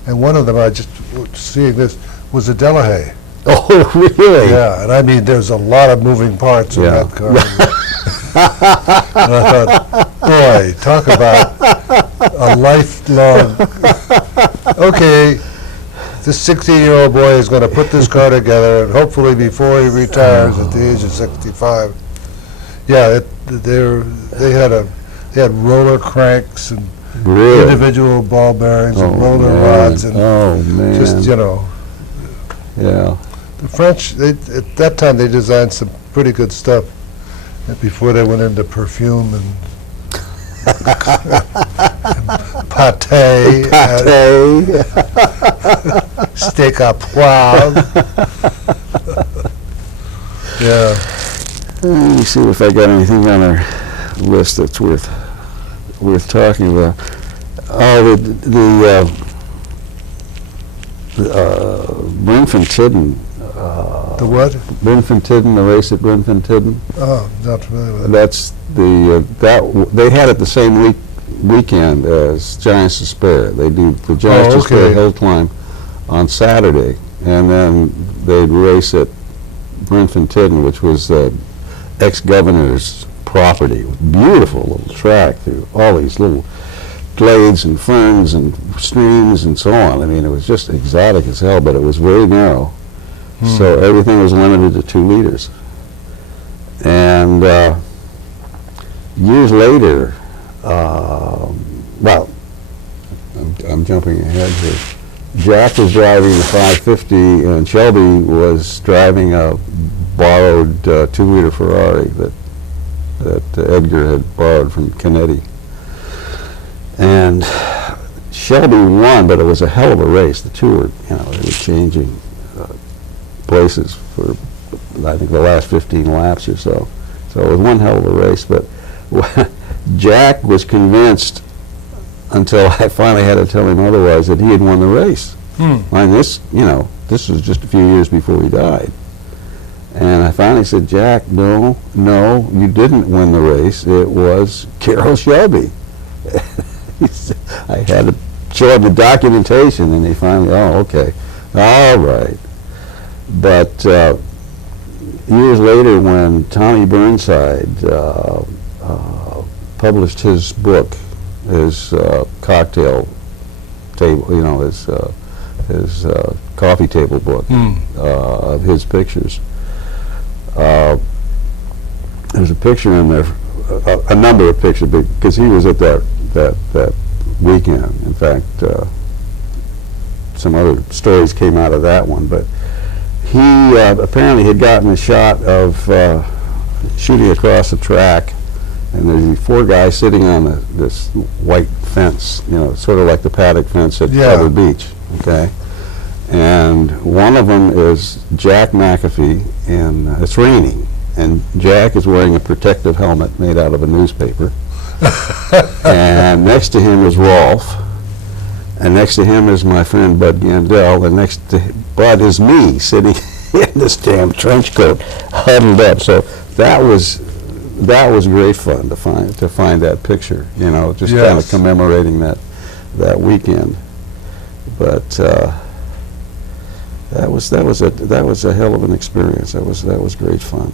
and one of them, I just seeing this, was a Delahaye. Oh, really? Yeah, and I mean, there's a lot of moving parts in that car. And I thought, boy, talk about a lifelong. Okay, this 16-year-old boy is going to put this car together, and hopefully before he retires at the age of 65. Yeah, they had roller cranks and individual ball bearings and roller rods and just Yeah. The French, at that time, they designed some pretty good stuff before they went into perfume and pâté, steak à poivre. Yeah. Let me see if I got anything on our list that's worth talking about. Oh, the Brynfantidden. The what? Brynfantidden, the race at Brynfantidden. Oh, not familiar with it. That's they had it the same weekend as Giants Despair. They do the Giants Despair okay. hill climb on Saturday, and then they'd race at Brynfantidden, which was the ex-governor's property. Beautiful little track through all these little glades and ferns and streams and so on. I mean, it was just exotic as hell, but it was very narrow. So everything was limited to 2 liters. And years later, well, I'm jumping ahead here. Jack was driving the 550, and Shelby was driving a borrowed 2-liter Ferrari that Edgar had borrowed from Canetti. And Shelby won, but it was a hell of a race. The two were, they were changing places for, I think, the last 15 laps or so. So it was one hell of a race. But Jack was convinced, until I finally had to tell him otherwise, that he had won the race. And this was just a few years before he died. And I finally said, Jack, no, you didn't win the race. It was Carroll Shelby. I had to show him the documentation, and they finally, oh, okay, all right. But years later, when Tommy Burnside published his book, his cocktail table, his coffee table book of his pictures, there's a picture in there, a number of pictures, because he was at that weekend. In fact, some other stories came out of that one, but he apparently had gotten a shot of shooting across the track, and there's 4 guys sitting on this white fence, sort of like the paddock fence at Pebble Beach, okay? And one of them is Jack McAfee, and it's raining, and Jack is wearing a protective helmet made out of a newspaper. And next to him is Rolf, and next to him is my friend Bud Gandell, and next to Bud is me sitting in this damn trench coat, huddled up. So that was great fun to find that picture, just kind of commemorating that weekend. But that was a hell of an experience. That was great fun.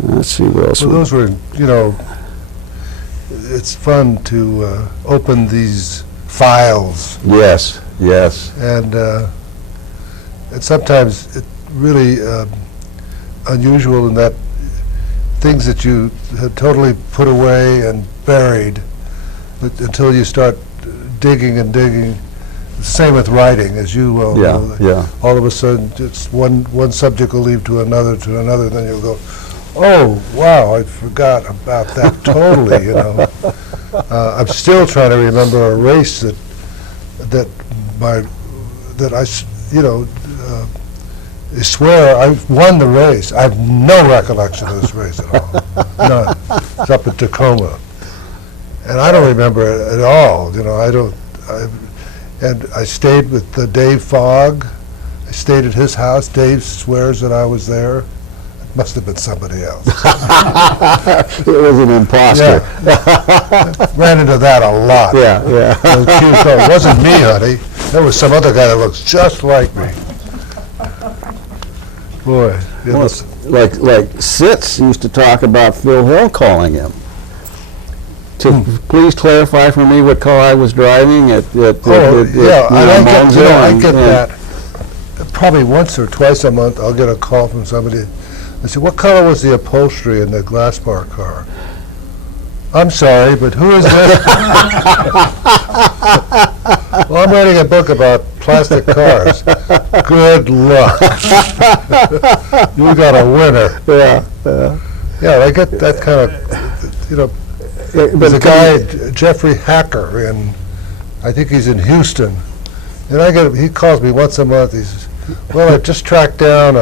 Let's see what else. Well, those were, it's fun to open these files. Yes. And sometimes it's really unusual in that things that you had totally put away and buried, but until you start digging and digging. Same with writing, as you well know. Yeah. All of a sudden, it's one subject will lead to another, then you'll go, oh, wow, I forgot about that totally, I'm still trying to remember a race that I swear I won the race. I have no recollection of this race at all. None. It's up at Tacoma. And I don't remember it at all, and I stayed with Dave Fogg. I stayed at his house. Dave swears that I was there. It must have been somebody else. It was an imposter. Yeah. Ran into that a lot. Yeah. It wasn't me, honey. There was some other guy that looks just like me. Boy. Well, like Sitz used to talk about Phil Hill calling him to please clarify for me what car I was driving at I get that probably once or twice a month. I'll get a call from somebody. They say, what color was the upholstery in the glass bar car? I'm sorry, but who is this? Well, I'm writing a book about plastic cars. Good luck. You got a winner. Yeah, I get that kind of, there's a guy, Jeffrey Hacker, and I think he's in Houston, and he calls me once a month. He says, well, I just tracked down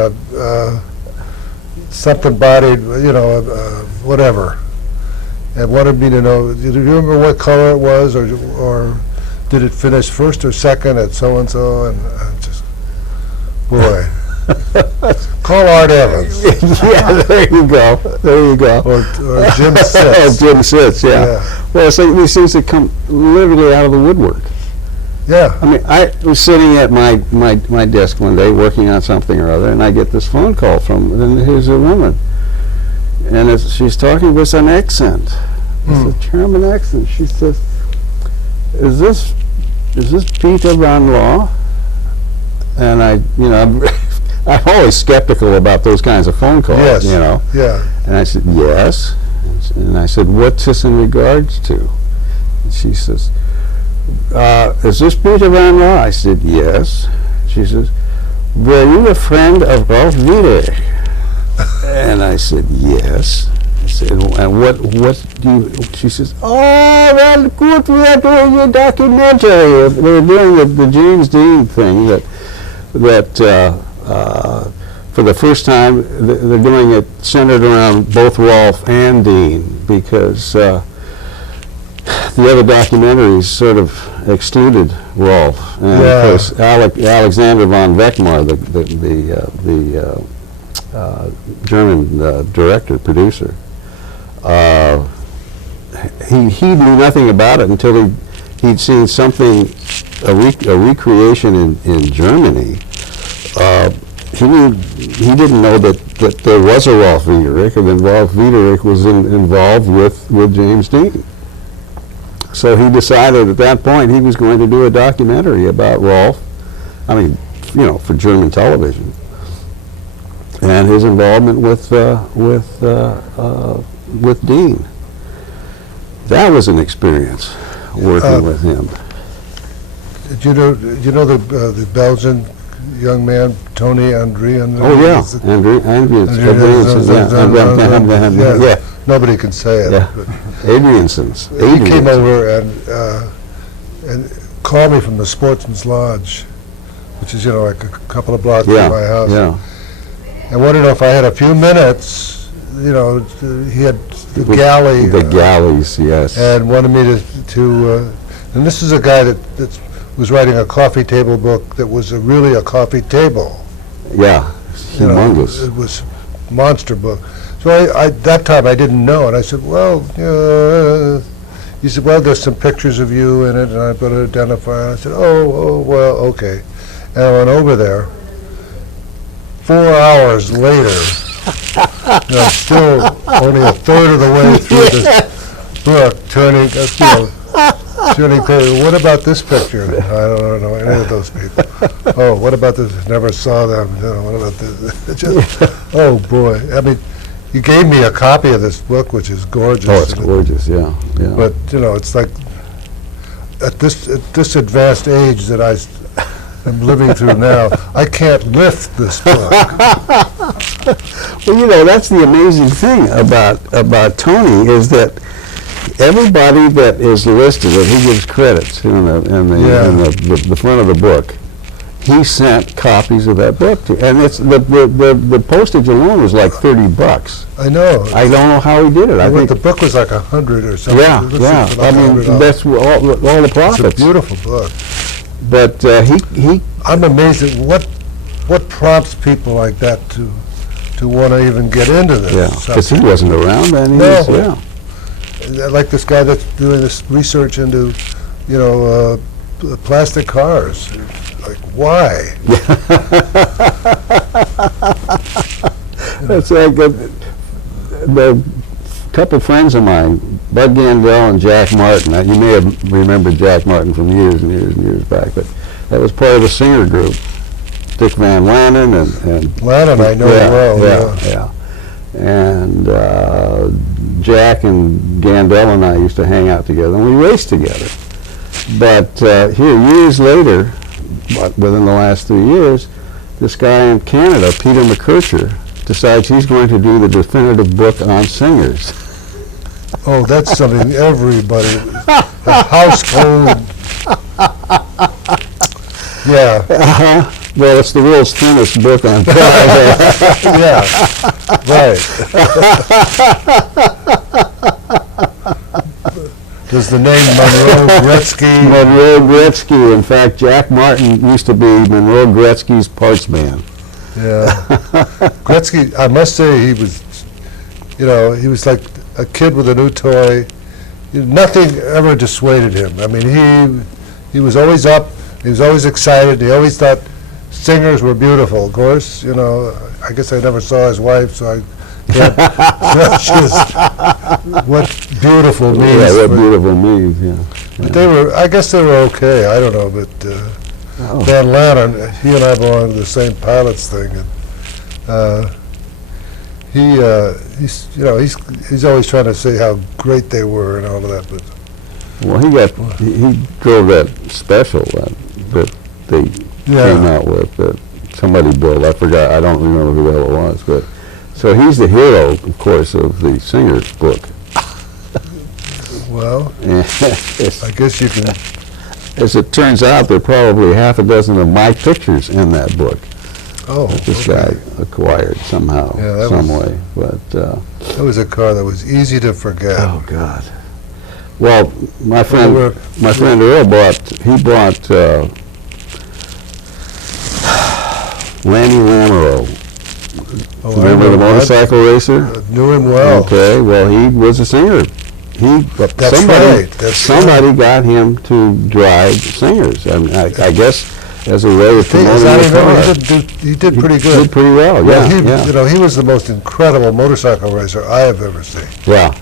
something bodied, whatever, and wanted me to know, do you remember what color it was, or did it finish first or second at so-and-so, and just, boy. Call Art Evans. Yeah, there you go. There you go. Or Jim Sitz. Jim Sitz, yeah. Well, it's like these things that come literally out of the woodwork. Yeah. I mean, I was sitting at my desk one day working on something or other, and I get this phone call and here's a woman. And she's talking with an accent. It's a German accent. She says, is this Peter Vanlaw? And I'm always skeptical about those kinds of phone calls, Yes. Yeah. And I said, yes. And I said, what's this in regards to? And she says, is this Peter Vanlaw? I said, yes. She says, were you a friend of Rolf Wieder? And I said, yes. I said, and what do you, she says, oh, well, good, we are doing a documentary. We're doing the James Dean thing that for the first time, they're doing it centered around both Rolf and Dean, because the other documentaries sort of excluded Rolf. And of course, Alexander von Weckmar, the German director, producer, he knew nothing about it until he'd seen something, a recreation in Germany. He didn't know that there was a Rolf Wiederich, and then Rolf Wiederich was involved with James Dean. So he decided at that point he was going to do a documentary about Rolf, for German television, and his involvement with Dean. That was an experience working with him. Did you know the Belgian young man, Tony Andrian? Oh, yeah. Andrian. Yeah. Nobody can say it. Yeah. Adriansons. He came over and called me from the Sportsman's Lodge, which is, like a couple of blocks from my house. Yeah. And wanted to know if I had a few minutes. He had the galley. The galleys, yes. And wanted me to and this is a guy that was writing a coffee table book that was really a coffee table. Yeah, humongous. It was a monster book. So I that time I didn't know, and I said, well, he said, well, there's some pictures of you in it, and I've got to identify. And I said, oh, well, okay. And I went over there. 4 hours later, I'm still only a third of the way through this book, turning page. What about this picture? I don't know any of those people. Oh, what about this? Never saw them. What about this? Oh boy! I mean, you gave me a copy of this book, which is gorgeous. Oh, it's gorgeous. Yeah. But it's like at this advanced age that I'm living through now, I can't lift this book. Well, that's the amazing thing about Tony is that everybody that is listed, that he gives credits in the front of the book, he sent copies of that book to, and it's the postage alone was like $30. I know. I don't know how he did it. I think the book was like 100 or something. Yeah. I mean, that's all the profits. It's a beautiful book. But he. I'm amazed at what prompts people like that to want to even get into this. Yeah, because he wasn't around then. No. Like this guy that's doing this research into, plastic cars. Like, why? That's like a couple friends of mine, Bud Gandell and Jack Martin. Now, you may have remembered Jack Martin from years and years and years back, but that was part of a singer group. Dick Van Lannen and Lannon, I know well. Yeah. And Jack and Gandell and I used to hang out together, and we raced together. But here, years later, within the last 3 years, this guy in Canada, Peter McKercher, decides he's going to do the definitive book on singers. Oh, that's something everybody, the household. Yeah. Well, it's the world's thinnest book on time. Yeah, right. Does the name Monroe Gretzky? Monroe Gretzky. In fact, Jack Martin used to be Monroe Gretzky's parts man. Yeah. Gretzky, I must say, he was, he was like a kid with a new toy. Nothing ever dissuaded him. I mean, he was always up. He was always excited. He always thought singers were beautiful. Of course, I guess I never saw his wife, so I can't judge what beautiful means. Yeah, what beautiful means, yeah. But I guess they were okay. I don't know, but Vanlaw, he and I belong to the same pilots thing, and he's always trying to say how great they were and all of that. But well, he drove that special that they came out with that somebody built. I forgot. I don't remember who the hell it was, but so he's the hero, of course, of the Singer's book. Well, I guess you can. As it turns out, there are probably half a dozen of my pictures in that book. Oh, that this guy acquired somehow, some way. But that was a car that was easy to forget. Oh God. Well, my friend Earl bought Randy Lamoureux. Oh, remember the motorcycle racer? Knew him well. Okay, well, he was a singer. Somebody got him to drive singers. I mean, I guess as a way of promoting the car. He did pretty good. He did pretty well, yeah. He was the most incredible motorcycle racer I have ever seen. Yeah.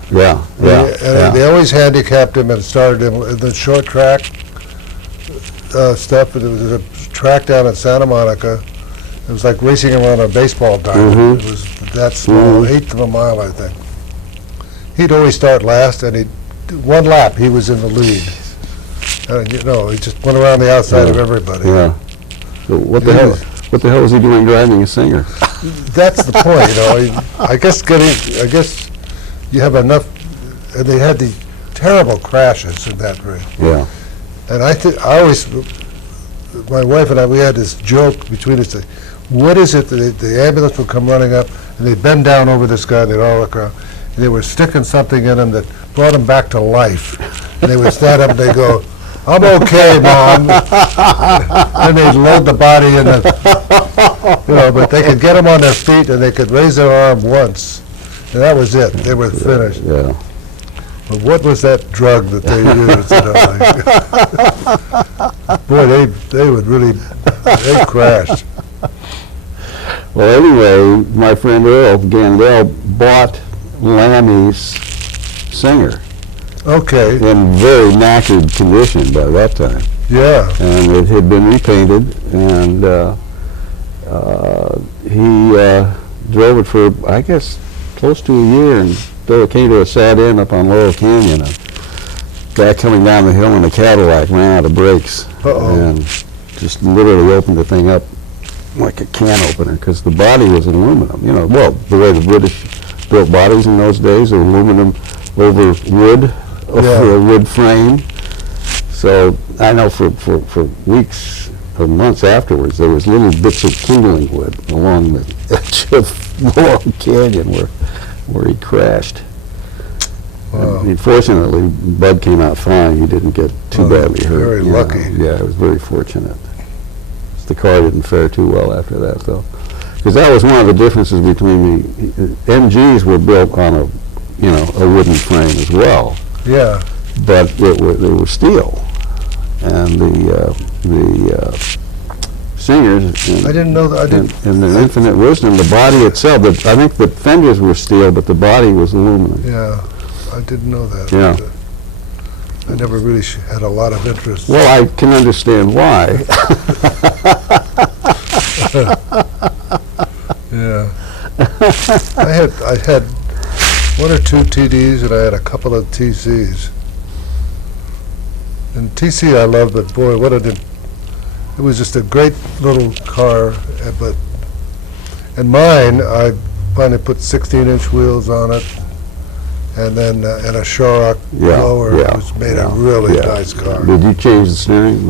They always handicapped him and started him in the short track stuff. There was a track down in Santa Monica. It was like racing around a baseball diamond. It was that small, eighth of a mile, I think. He'd always start last, and one lap he was in the lead. He just went around the outside of everybody. Yeah. So what the hell was he doing driving a Singer? That's the point, I guess you have enough, and they had the terrible crashes in that race. Yeah. And my wife and I, we had this joke between us. What is it that the ambulance would come running up, and they'd bend down over this guy, they'd all look around, and they were sticking something in him that brought him back to life. And they would stand up and they'd go, "I'm okay, Mom." And they'd load the body in but they could get them on their feet and they could raise their arm once. And that was it. They were finished. Yeah. But what was that drug that they used? Boy, they would really, they crashed. Well, anyway, my friend Earl Gandell bought Lammy's Singer. Okay. In very knackered condition by that time. Yeah. And it had been repainted, and he drove it for, I guess, close to a year, and though it came to a sad end up on Laurel Canyon. A guy coming down the hill in a Cadillac ran out of brakes and just literally opened the thing up like a can opener, because the body was aluminum. Well, the way the British built bodies in those days, aluminum over wood, over a wood frame. So I know for weeks or months afterwards, there was little bits of kindling wood along the edge of Laurel Canyon where he crashed. Wow. Fortunately, Bud came out fine. He didn't get too badly hurt. Very lucky. Yeah, it was very fortunate. The car didn't fare too well after that, though, because that was one of the differences between the MGs were built on a wooden frame as well. Yeah. But they were steel, and the Singers. I didn't know that. In their infinite wisdom, the body itself. I think the fenders were steel, but the body was aluminum. Yeah, I didn't know that. Yeah. I never really had a lot of interest. Well, I can understand why. Yeah. I had one or two TDs, and I had a couple of TCs. And TC I loved, but boy, it was just a great little car. And mine, I finally put 16-inch wheels on it, and then and a Shorrock blower, which made a really nice car. Did you change the steering?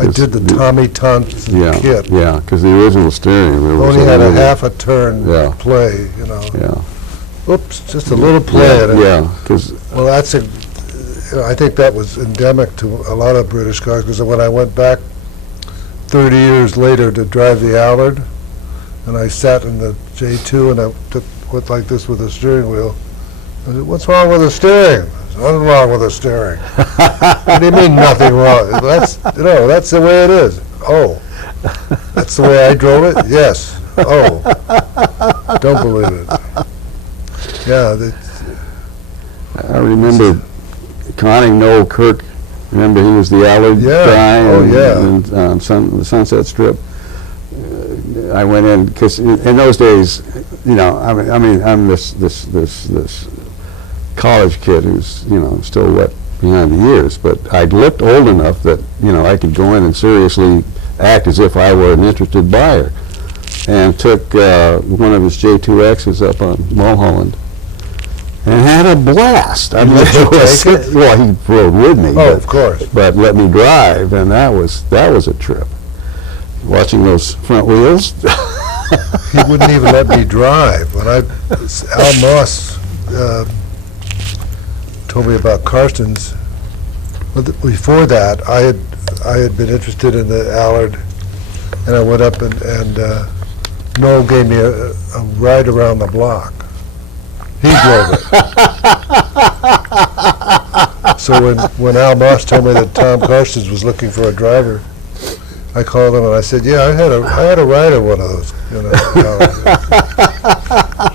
I did the Tommy Thompson Yeah, kit. yeah, because the original steering wheel was Only had a little- half a turn Yeah. play, you know. Yeah, Oops, just a little play in it. yeah, because Well, that's a, I think that was endemic to a lot of British cars, because when I went back 30 years later to drive the Allard, and I sat in the J2 and I went like this with the steering wheel, I said, "What's wrong with the steering?" I said, "Nothing wrong with the steering." What do you mean nothing wrong? That's, you know, that's the way it is. Oh, that's the way I drove it? Yes. Oh, don't believe it. Yeah, I remember conning Noel Kirk. Remember, he was the Allard Yeah. guy Oh, yeah. and the Sunset Strip. I went in because in those days, you know, I mean, I'm this college kid who's, you know, still wet behind the ears, but I'd looked old enough that, you know, I could go in and seriously act as if I were an interested buyer, and took one of his J2X's up on Mulholland and had a blast. I mean, let you it was- take it? well, he rode with me, Oh, of course. but let me drive, and that was a trip. Watching those front wheels. He wouldn't even let me drive. When Al Moss told me about Karstens, well, before that, I had been interested in the Allard, and I went up and Noel gave me a ride around the block. He drove it. So when Al Moss told me that Tom Karstens was looking for a driver, I called him and I said, "Yeah, I had a ride in one of those." You know,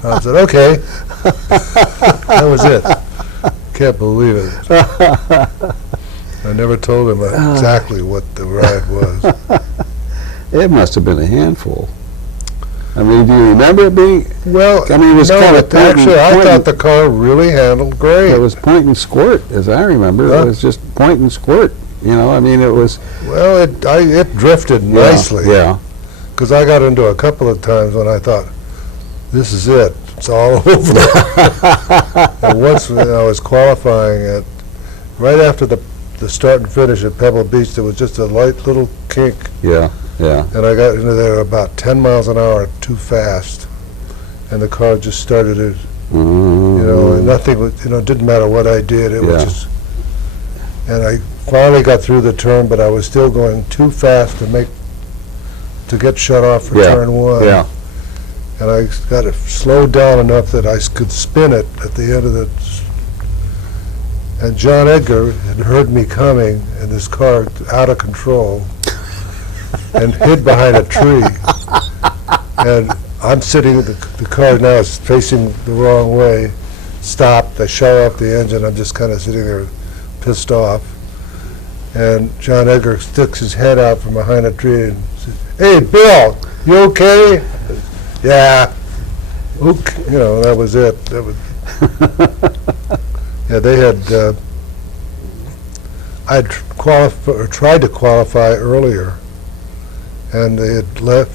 Tom said, "Okay." That was it. Can't believe it. I never told him exactly what the ride was. It must have been a handful. I mean, do you remember it being? Well, I mean, it was no, kind of point actually, I and- thought the car really handled great. It was point and squirt, as I remember. Huh? It was just point and squirt. You know, I mean, it was. Well, it drifted Yeah, nicely. Yeah. Because I got into a couple of times when I thought, this is it. It's all over. And once when I was qualifying right after the start and finish at Pebble Beach, there was just a light little kink, Yeah. Yeah. and I got into there about 10 miles an hour too fast, and the car just started it. Mm-hmm. You know, and nothing was, you know, it didn't matter what I did. It was Yeah. just, and I finally got through the turn, but I was still going too fast to get shut off for Yeah. turn one. Yeah. And I got it slowed down enough that I could spin it at the end of the. And John Edgar had heard me coming, and this car out of control, and hid behind a tree. And I'm sitting, the car now is facing the wrong way. Stopped. I shut off the engine. I'm just kind of sitting there, pissed off. And John Edgar sticks his head out from behind a tree and says, "Hey, Bill, you okay?" Yeah. Okay. You know, that was it. That was. Yeah, they had. I tried to qualify earlier, and they had left.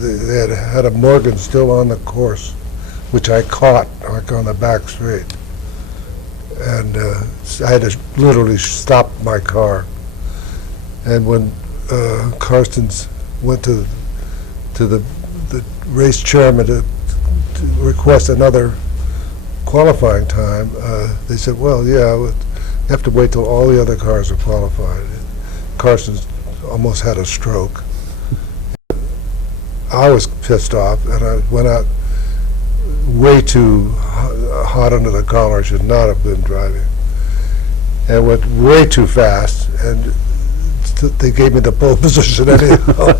They had a Morgan still on the course, which I caught like on the back straight, and I had to literally stop my car. And when Karstens went to the race chairman to request another qualifying time, they said, "Well, yeah, you have to wait till all the other cars are qualified." Karstens almost had a stroke. I was pissed off, and I went out way too hot under the collar. I should not have been driving, and went way too fast, and they gave me the pole position anyhow.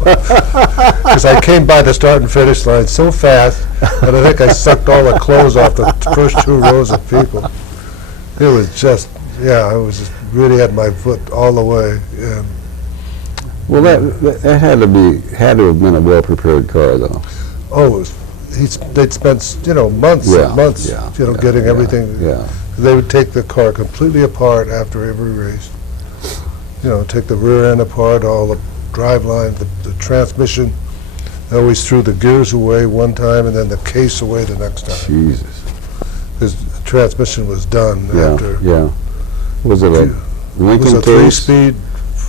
Because I came by the start and finish line so fast that I think I sucked all the clothes off the first two rows of people. It was just, yeah, I was just really had my foot all the way. Yeah. Well, that had to have been a well-prepared car, though. Oh, they'd spent, you know, months and months, you know, getting everything. Yeah. They would take the car completely apart after every race. You know, take the rear end apart, all the drive lines, the transmission. They always threw the gears away one time and then the case away the next time. Jesus. Because the transmission was done Yeah. after. Yeah. Was it a It was Lincoln a case? 3-speed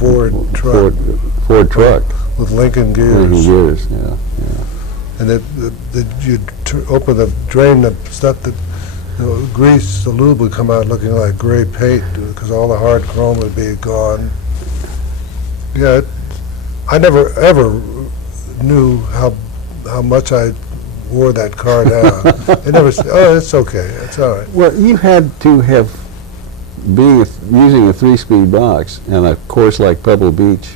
Ford truck. with Lincoln Lincoln gears. gears, yeah. And you'd open the drain, the stuff that, grease, the lube would come out looking like gray paint because all the hard chrome would be gone. Yeah, I never ever knew how much I wore that car down. I never said, oh, it's okay, it's all right. Well, you had to have, using a 3-speed box and a course like Pebble Beach.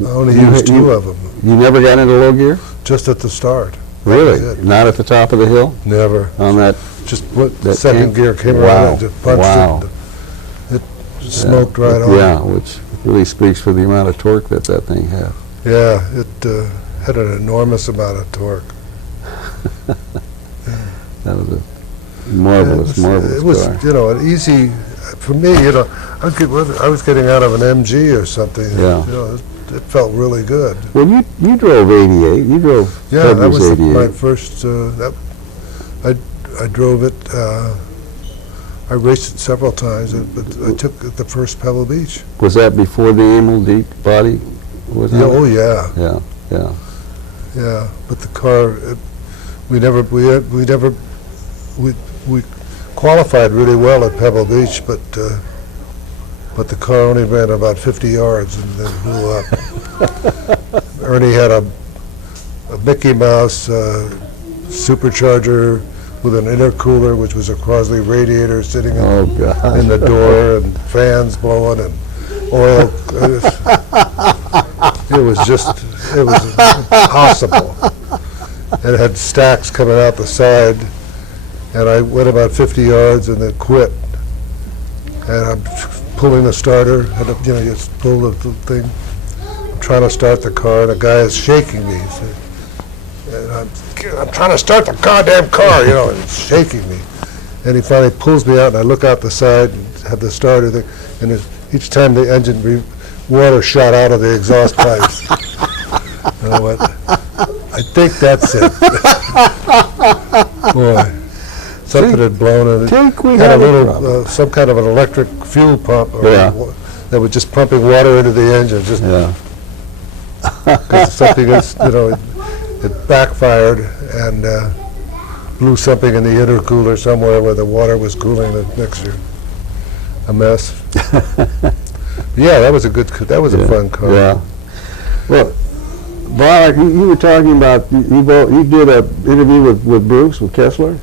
I only used two of them, You never got into low gear? just at the start. Really? That was it. Not at the top of the hill? Never. On that? Just put That second came- gear came Wow. around and just punched Wow. it. It smoked right on. Yeah, which really speaks for the amount of torque that thing had. Yeah, it had an enormous amount of torque. That was a marvelous, marvelous It was, car. an easy, for me, I was getting out of an MG or something. Yeah. It felt really good. Well, you drove 88. You drove Yeah, that February's was 88. my first, I drove it, I raced it several times, but I took the first Pebble Beach. Was that before the Amel deep body was Yeah, on it? oh, yeah. Yeah. Yeah, but the car, we qualified really well at Pebble Beach, but the car only ran about 50 yards and then blew up. Ernie had a Mickey Mouse supercharger with an intercooler, which was a Crosley radiator sitting Oh, God. in the door and fans blowing and oil. It was impossible. It had stacks coming out the side, and I went about 50 yards and then quit. And I'm pulling the starter, and you just pull the thing. I'm trying to start the car, and a guy is shaking me. And I'm trying to start the goddamn car, and it's shaking me. And he finally pulls me out, and I look out the side and have the starter thing, and each time the engine, water shot out of the exhaust pipes. And I went, I think that's it. Boy, something had blown, and it we had a had a little, problem. some kind of an electric fuel pump Yeah. that was just pumping water into the engine, just Yeah. because something is, it backfired and blew something in the intercooler somewhere where the water was cooling the mixture. A mess. Yeah, that was a fun car. Yeah. Well, Pollack, you were talking about, you did an interview with Bruce, with Kessler?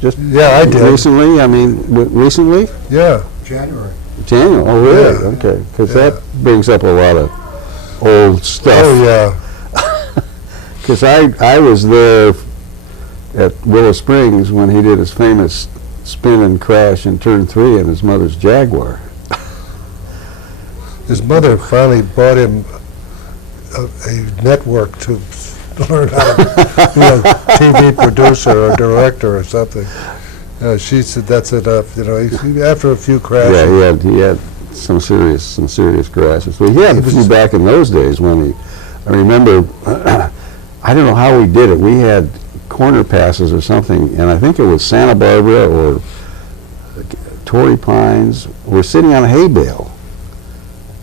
Just Yeah, I did. recently? I mean, recently? Yeah. January. January? Oh, really? Yeah. Okay. Because Yeah. that brings up a lot of old stuff. Oh, yeah. Because I was there at Willow Springs when he did his famous spin and crash in turn 3 in his mother's Jaguar. His mother finally bought him a network to learn how to be a TV producer or director or something. She said that's enough. After a few crashes. Yeah, he had some serious crashes. Well, he had a few back in those days when I remember, I don't know how we did it. We had corner passes or something, and I think it was Santa Barbara or Torrey Pines. We're sitting on a hay bale,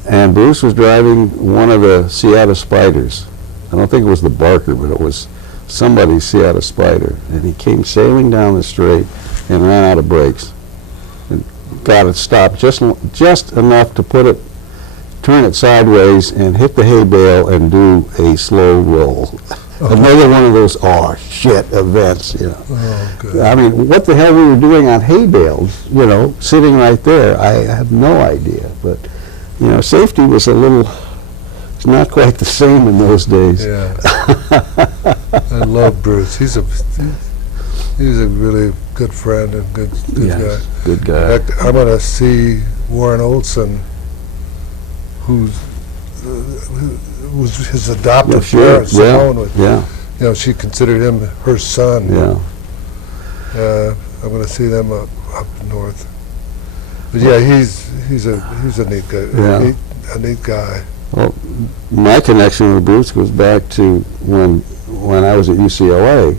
and Bruce was driving one of the Seattle Spiders. I don't think it was the Barker, but it was somebody's Seattle Spider, and he came sailing down the straight and ran out of brakes. And got it stopped just enough to turn it sideways and hit the hay bale and do a slow roll. Another one of those shit events, Oh, good. I mean, what the hell we were doing on hay bales, sitting right there, I have no idea. But, safety was it's not quite the same in those days. Yeah. I love Bruce. He's a really good friend and good Yes, guy. good guy. In fact, I'm going to see Warren Olson, who was his adoptive parents. Simone was, she considered him her son. Yeah. I'm going to see them up north. But yeah, he's a neat guy. Yeah. A neat guy. Well, my connection with Bruce goes back to when I was at UCLA.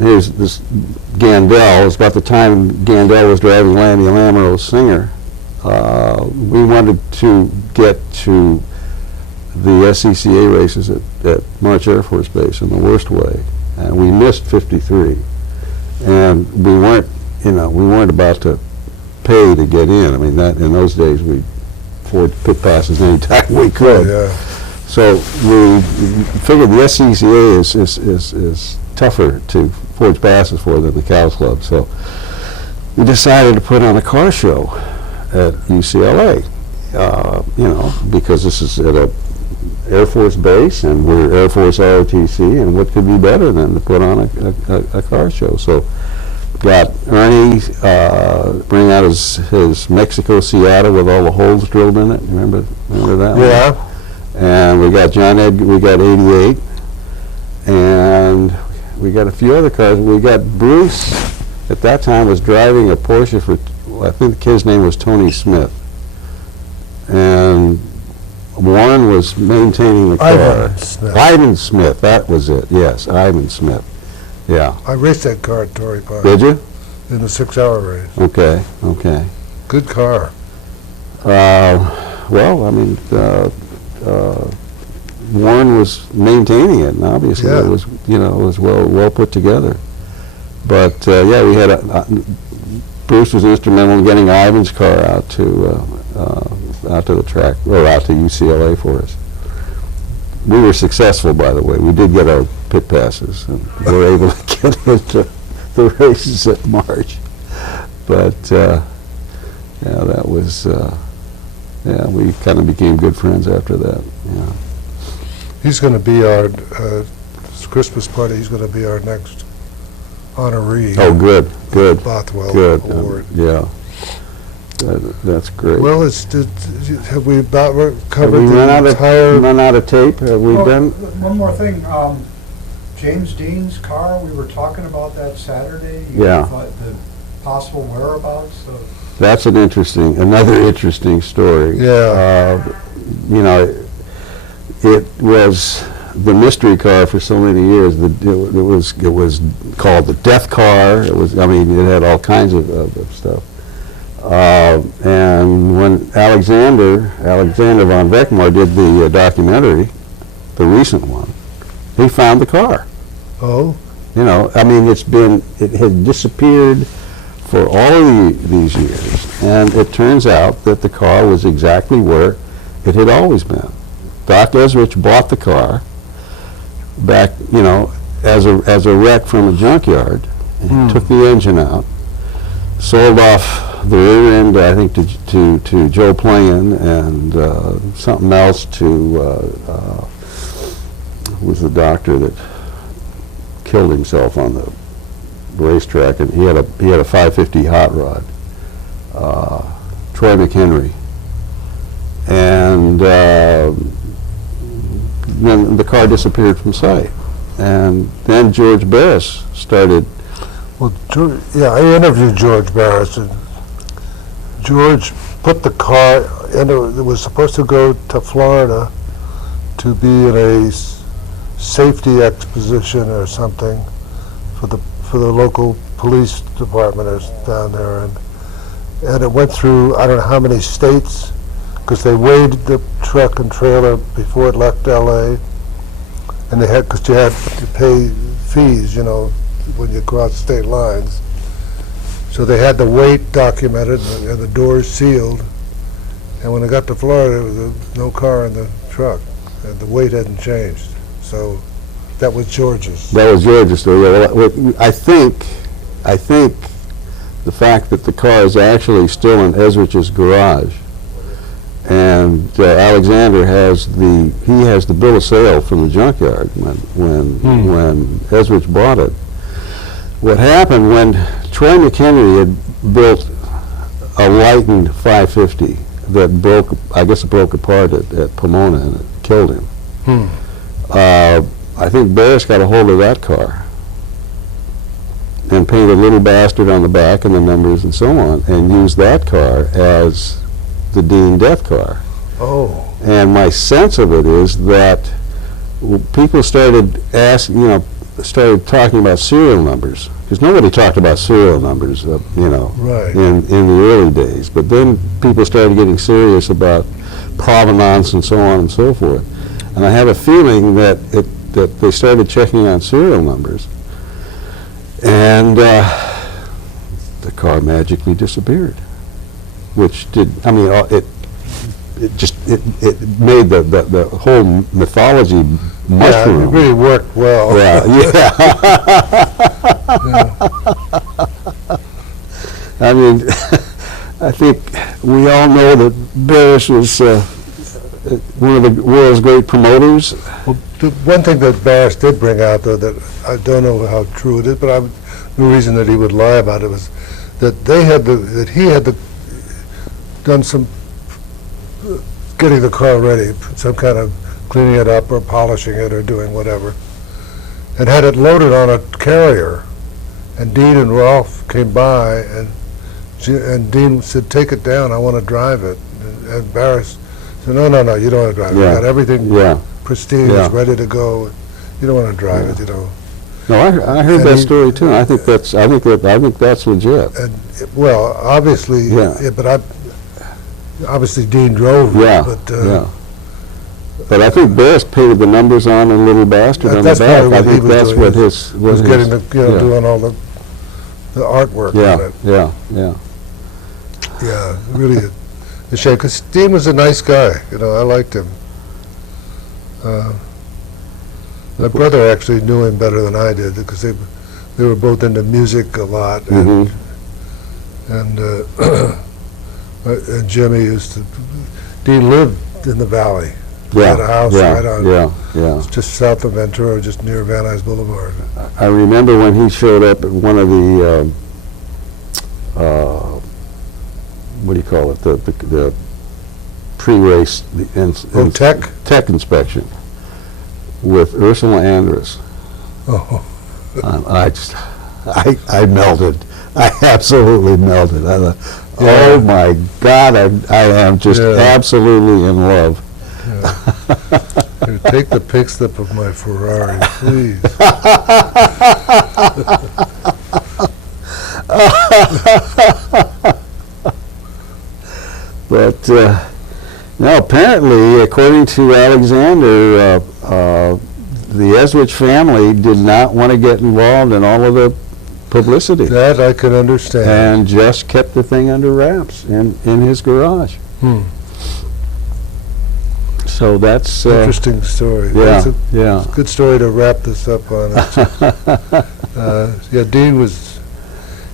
Here's this Gandel. It was about the time Gandel was driving Lanny Lamoureux's Singer we wanted to get to the SCCA races at March Air Force Base in the worst way, and we missed 53, and we weren't about to pay to get in. I mean, that in those days we afford pit passes anytime we could. Yeah. So we figured the SCCA is tougher to forge passes for than the Cows Club. So we decided to put on a car show at UCLA. Because this is at a Air Force base, and we're Air Force ROTC, and what could be better than to put on a car show? So got Ernie bring out his Mexico Seattle with all the holes drilled in it. Remember that one? Yeah. And we got John Edgar, we got 88, and we got a few other cars. We got Bruce, at that time, was driving a Porsche for, I think the kid's name was Tony Smith. And Warren was maintaining the car. Ivan Smith. Ivan Smith, that was it, yes, Ivan Smith. Yeah. I raced that car at Torrey Pines. Did you? In the 6-hour race. Okay, okay. Good car. Well, I mean, Warren was maintaining it, and obviously Yeah. it was, it was well put together. But yeah, we had Bruce was instrumental in getting Ivan's car out to the track, or out to UCLA for us. We were successful, by the way. We did get our pit passes, and we were able to get into the races at March. But yeah, that was. Yeah, we kind of became good friends after that. Yeah. He's going to be our Christmas party. He's going to be our next honoree. Oh, good. Bothwell Good. Award. Yeah. That's great. Well, have we about covered Have we the entire? run out of tape? Have we done? One more thing, James Dean's car, we were talking about that Saturday. Yeah. The possible whereabouts of. That's another interesting story. Yeah. It was the mystery car for so many years. It was called the Death Car. It had all kinds of stuff. And when Alexander von Weckmar did the documentary, the recent one, he found the car. Oh. It had disappeared for all of these years, and it turns out that the car was exactly where it had always been. Doc Esrich bought the car back, as a wreck from a junkyard, and took the engine out, sold off the rear end, I think, to Joe Plain, and something else to who was the doctor that killed himself on the racetrack, and he had a 550 hot rod, Troy McHenry, and then the car disappeared from sight, and then George Barris started. Well, I interviewed George Barris, and George put the car, and it was supposed to go to Florida to be in a safety exposition or something for the local police department down there, and it went through I don't know how many states, because they weighed the truck and trailer before it left L.A. and because you had to pay fees, when you cross state lines. So they had the weight documented and the doors sealed, and when it got to Florida, there was no car in the truck, and the weight hadn't changed. So that was George's. That was George's story. Yeah, I think the fact that the car is actually still in Esrich's garage, and Alexander has the bill of sale from the junkyard when Esrich bought it. What happened when Troy McHenry had built a lightened 550 that broke apart at Pomona, and it killed him. I think Barris got a hold of that car and painted Little Bastard on the back and the numbers and so on, and used that car as the Dean Death Car. Oh. And my sense of it is that people started talking about serial numbers because nobody talked about serial numbers, Right. in the early days. But then people started getting serious about provenance and so on and so forth. And I have a feeling that they started checking on serial numbers, and the car magically disappeared, which did, I mean, it made the whole mythology Yeah, mushroom. it really worked well. Yeah. I mean, I think we all know that Barris was one of the world's great promoters. Well, the one thing that Barris did bring out, though, that I don't know how true it is, but the reason that he would lie about it was that he had done some getting the car ready, some kind of cleaning it up or polishing it or doing whatever, and had it loaded on a carrier. And Dean and Rolf came by, and Dean said, "Take it down, I want to drive it." And Barris said, "No, you don't want to drive it. Yeah. You got everything Yeah. pristine, Yeah. it's ready to go. You don't want to drive it, you know." No, I heard And that he- story too. I think that's legit. And, well, obviously, Yeah. but obviously Dean drove it, Yeah, but yeah. But I think Barris painted the numbers on a little bastard on the that's back. probably I what he think was that's doing. what He his was getting the, yeah. doing all the artwork on Yeah, it. yeah. Yeah, really a shame, because Dean was a nice guy, I liked him. My brother actually knew him better than I did, because they were both into music a lot, Mhm. and Jimmy Dean lived in the valley. He Yeah, had a house yeah, right on, yeah. just south of Ventura, just near Van Nuys Boulevard. I remember when he showed up at one of the, what do you call it, the pre-race, tech inspection with Ursula Andress. Oh, I melted. I absolutely melted. I thought, Yeah. oh my God, I am just Yeah. absolutely in love. here, take the pig slip of my Ferrari, please. But no, apparently, according to Alexander, the Eswich family did not want to get involved in all of the publicity That I can understand. and just kept the thing under wraps in his garage. Hmm. So that's Interesting story. yeah, That's a yeah. good story to wrap this up on. Yeah, Dean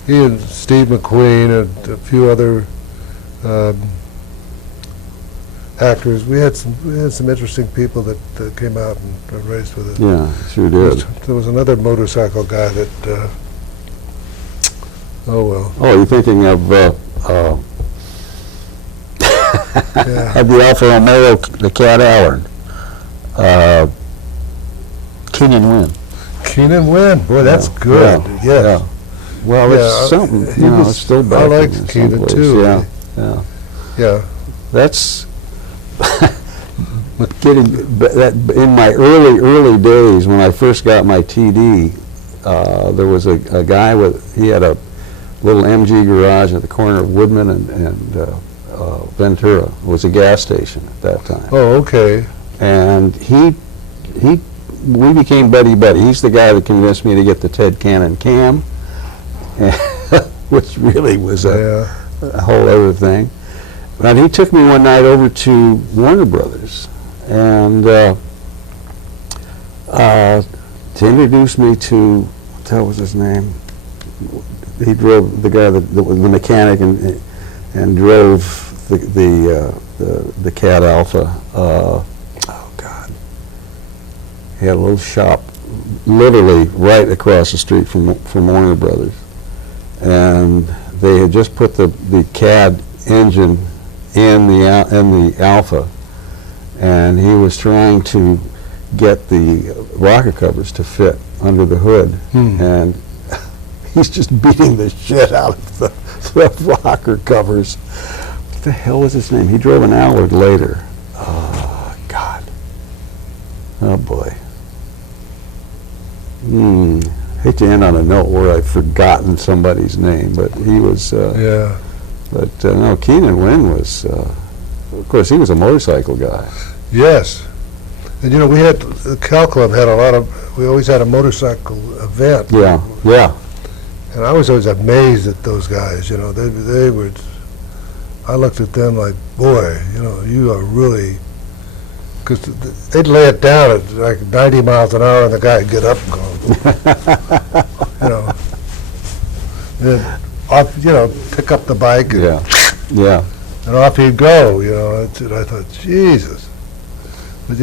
he and Steve McQueen and a few other actors. We had some interesting people that came out and raced with us. Yeah, sure did. There was another motorcycle guy that. Oh well. Oh, you're thinking of Yeah. of the Alfa Romeo, the Cat Allard, Kenyon Wynn. Keenan Wynn. Boy, that's Yeah, good. yeah, Yes. yeah. Well, Yeah, it's something. he You know, was- it's still I back. liked in Keenan, someplace. too. Yeah, yeah. Yeah. That's getting that in my early days when I first got my TD. There was a guy he had a little MG garage at the corner of Woodman and Ventura. It was a gas station at that time. Oh, okay. And we became buddy-buddy. He's the guy that convinced me to get the Ted Cannon cam, which really was a whole other thing. But he took me one night over to Warner Brothers and to introduce me to, what the hell was his name? He drove, the guy, the mechanic, and drove the Cat Alpha. Oh God! He had a little shop, literally right across the street from Warner Brothers, and they had just put the CAD engine in the Alpha, and he was trying to get the rocker covers to fit under the hood, and he's just beating the shit out of the rocker covers. What the hell was his name? He drove an Allard later. Oh, God. Oh, boy. hate to end on a note where I've forgotten somebody's name, but he was, Yeah. but no, Keenan Wynn was, of course, he was a motorcycle guy. Yes. And we had, the Cal Club had we always had a motorcycle event. Yeah, yeah. And I was always amazed at those guys, they were, I looked at them like, boy, you are really, because they'd lay it down at like 90 miles an hour and the guy would get up and go, then off, pick up the bike and, Yeah. and off he'd go, and I thought, Jesus. But,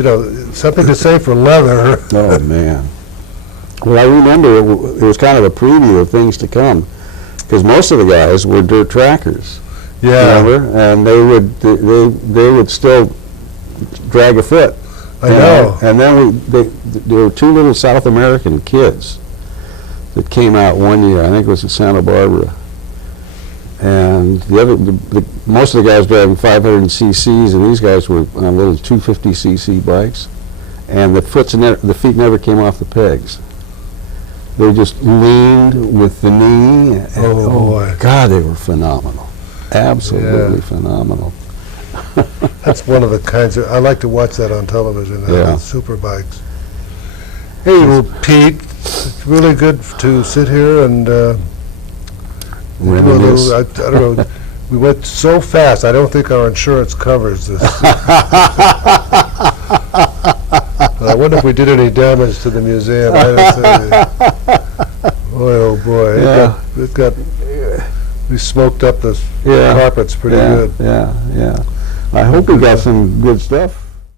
something to say for leather. Oh, man. Well, I remember it was kind of a preview of things to come, because most of the guys were dirt trackers. Yeah. Remember? And they would still drag a foot. I know. And then there were two little South American kids that came out one year. I think it was in Santa Barbara. And most of the guys driving 500 cc's, and these guys were on little 250 cc bikes. And the feet never came off the pegs. They just leaned with the knee. And, Oh, boy. God, they were phenomenal. Absolutely phenomenal. That's one of the kinds I like to watch that on television, Yeah. super bikes. Hey, well, Pete, it's really good to sit here and do a Reminisce. little, I don't know, we went so fast, I don't think our insurance covers this. I wonder if we did any damage to the museum. I don't say, boy, oh boy, we smoked up the carpets pretty good. Yeah. I hope we got some good stuff.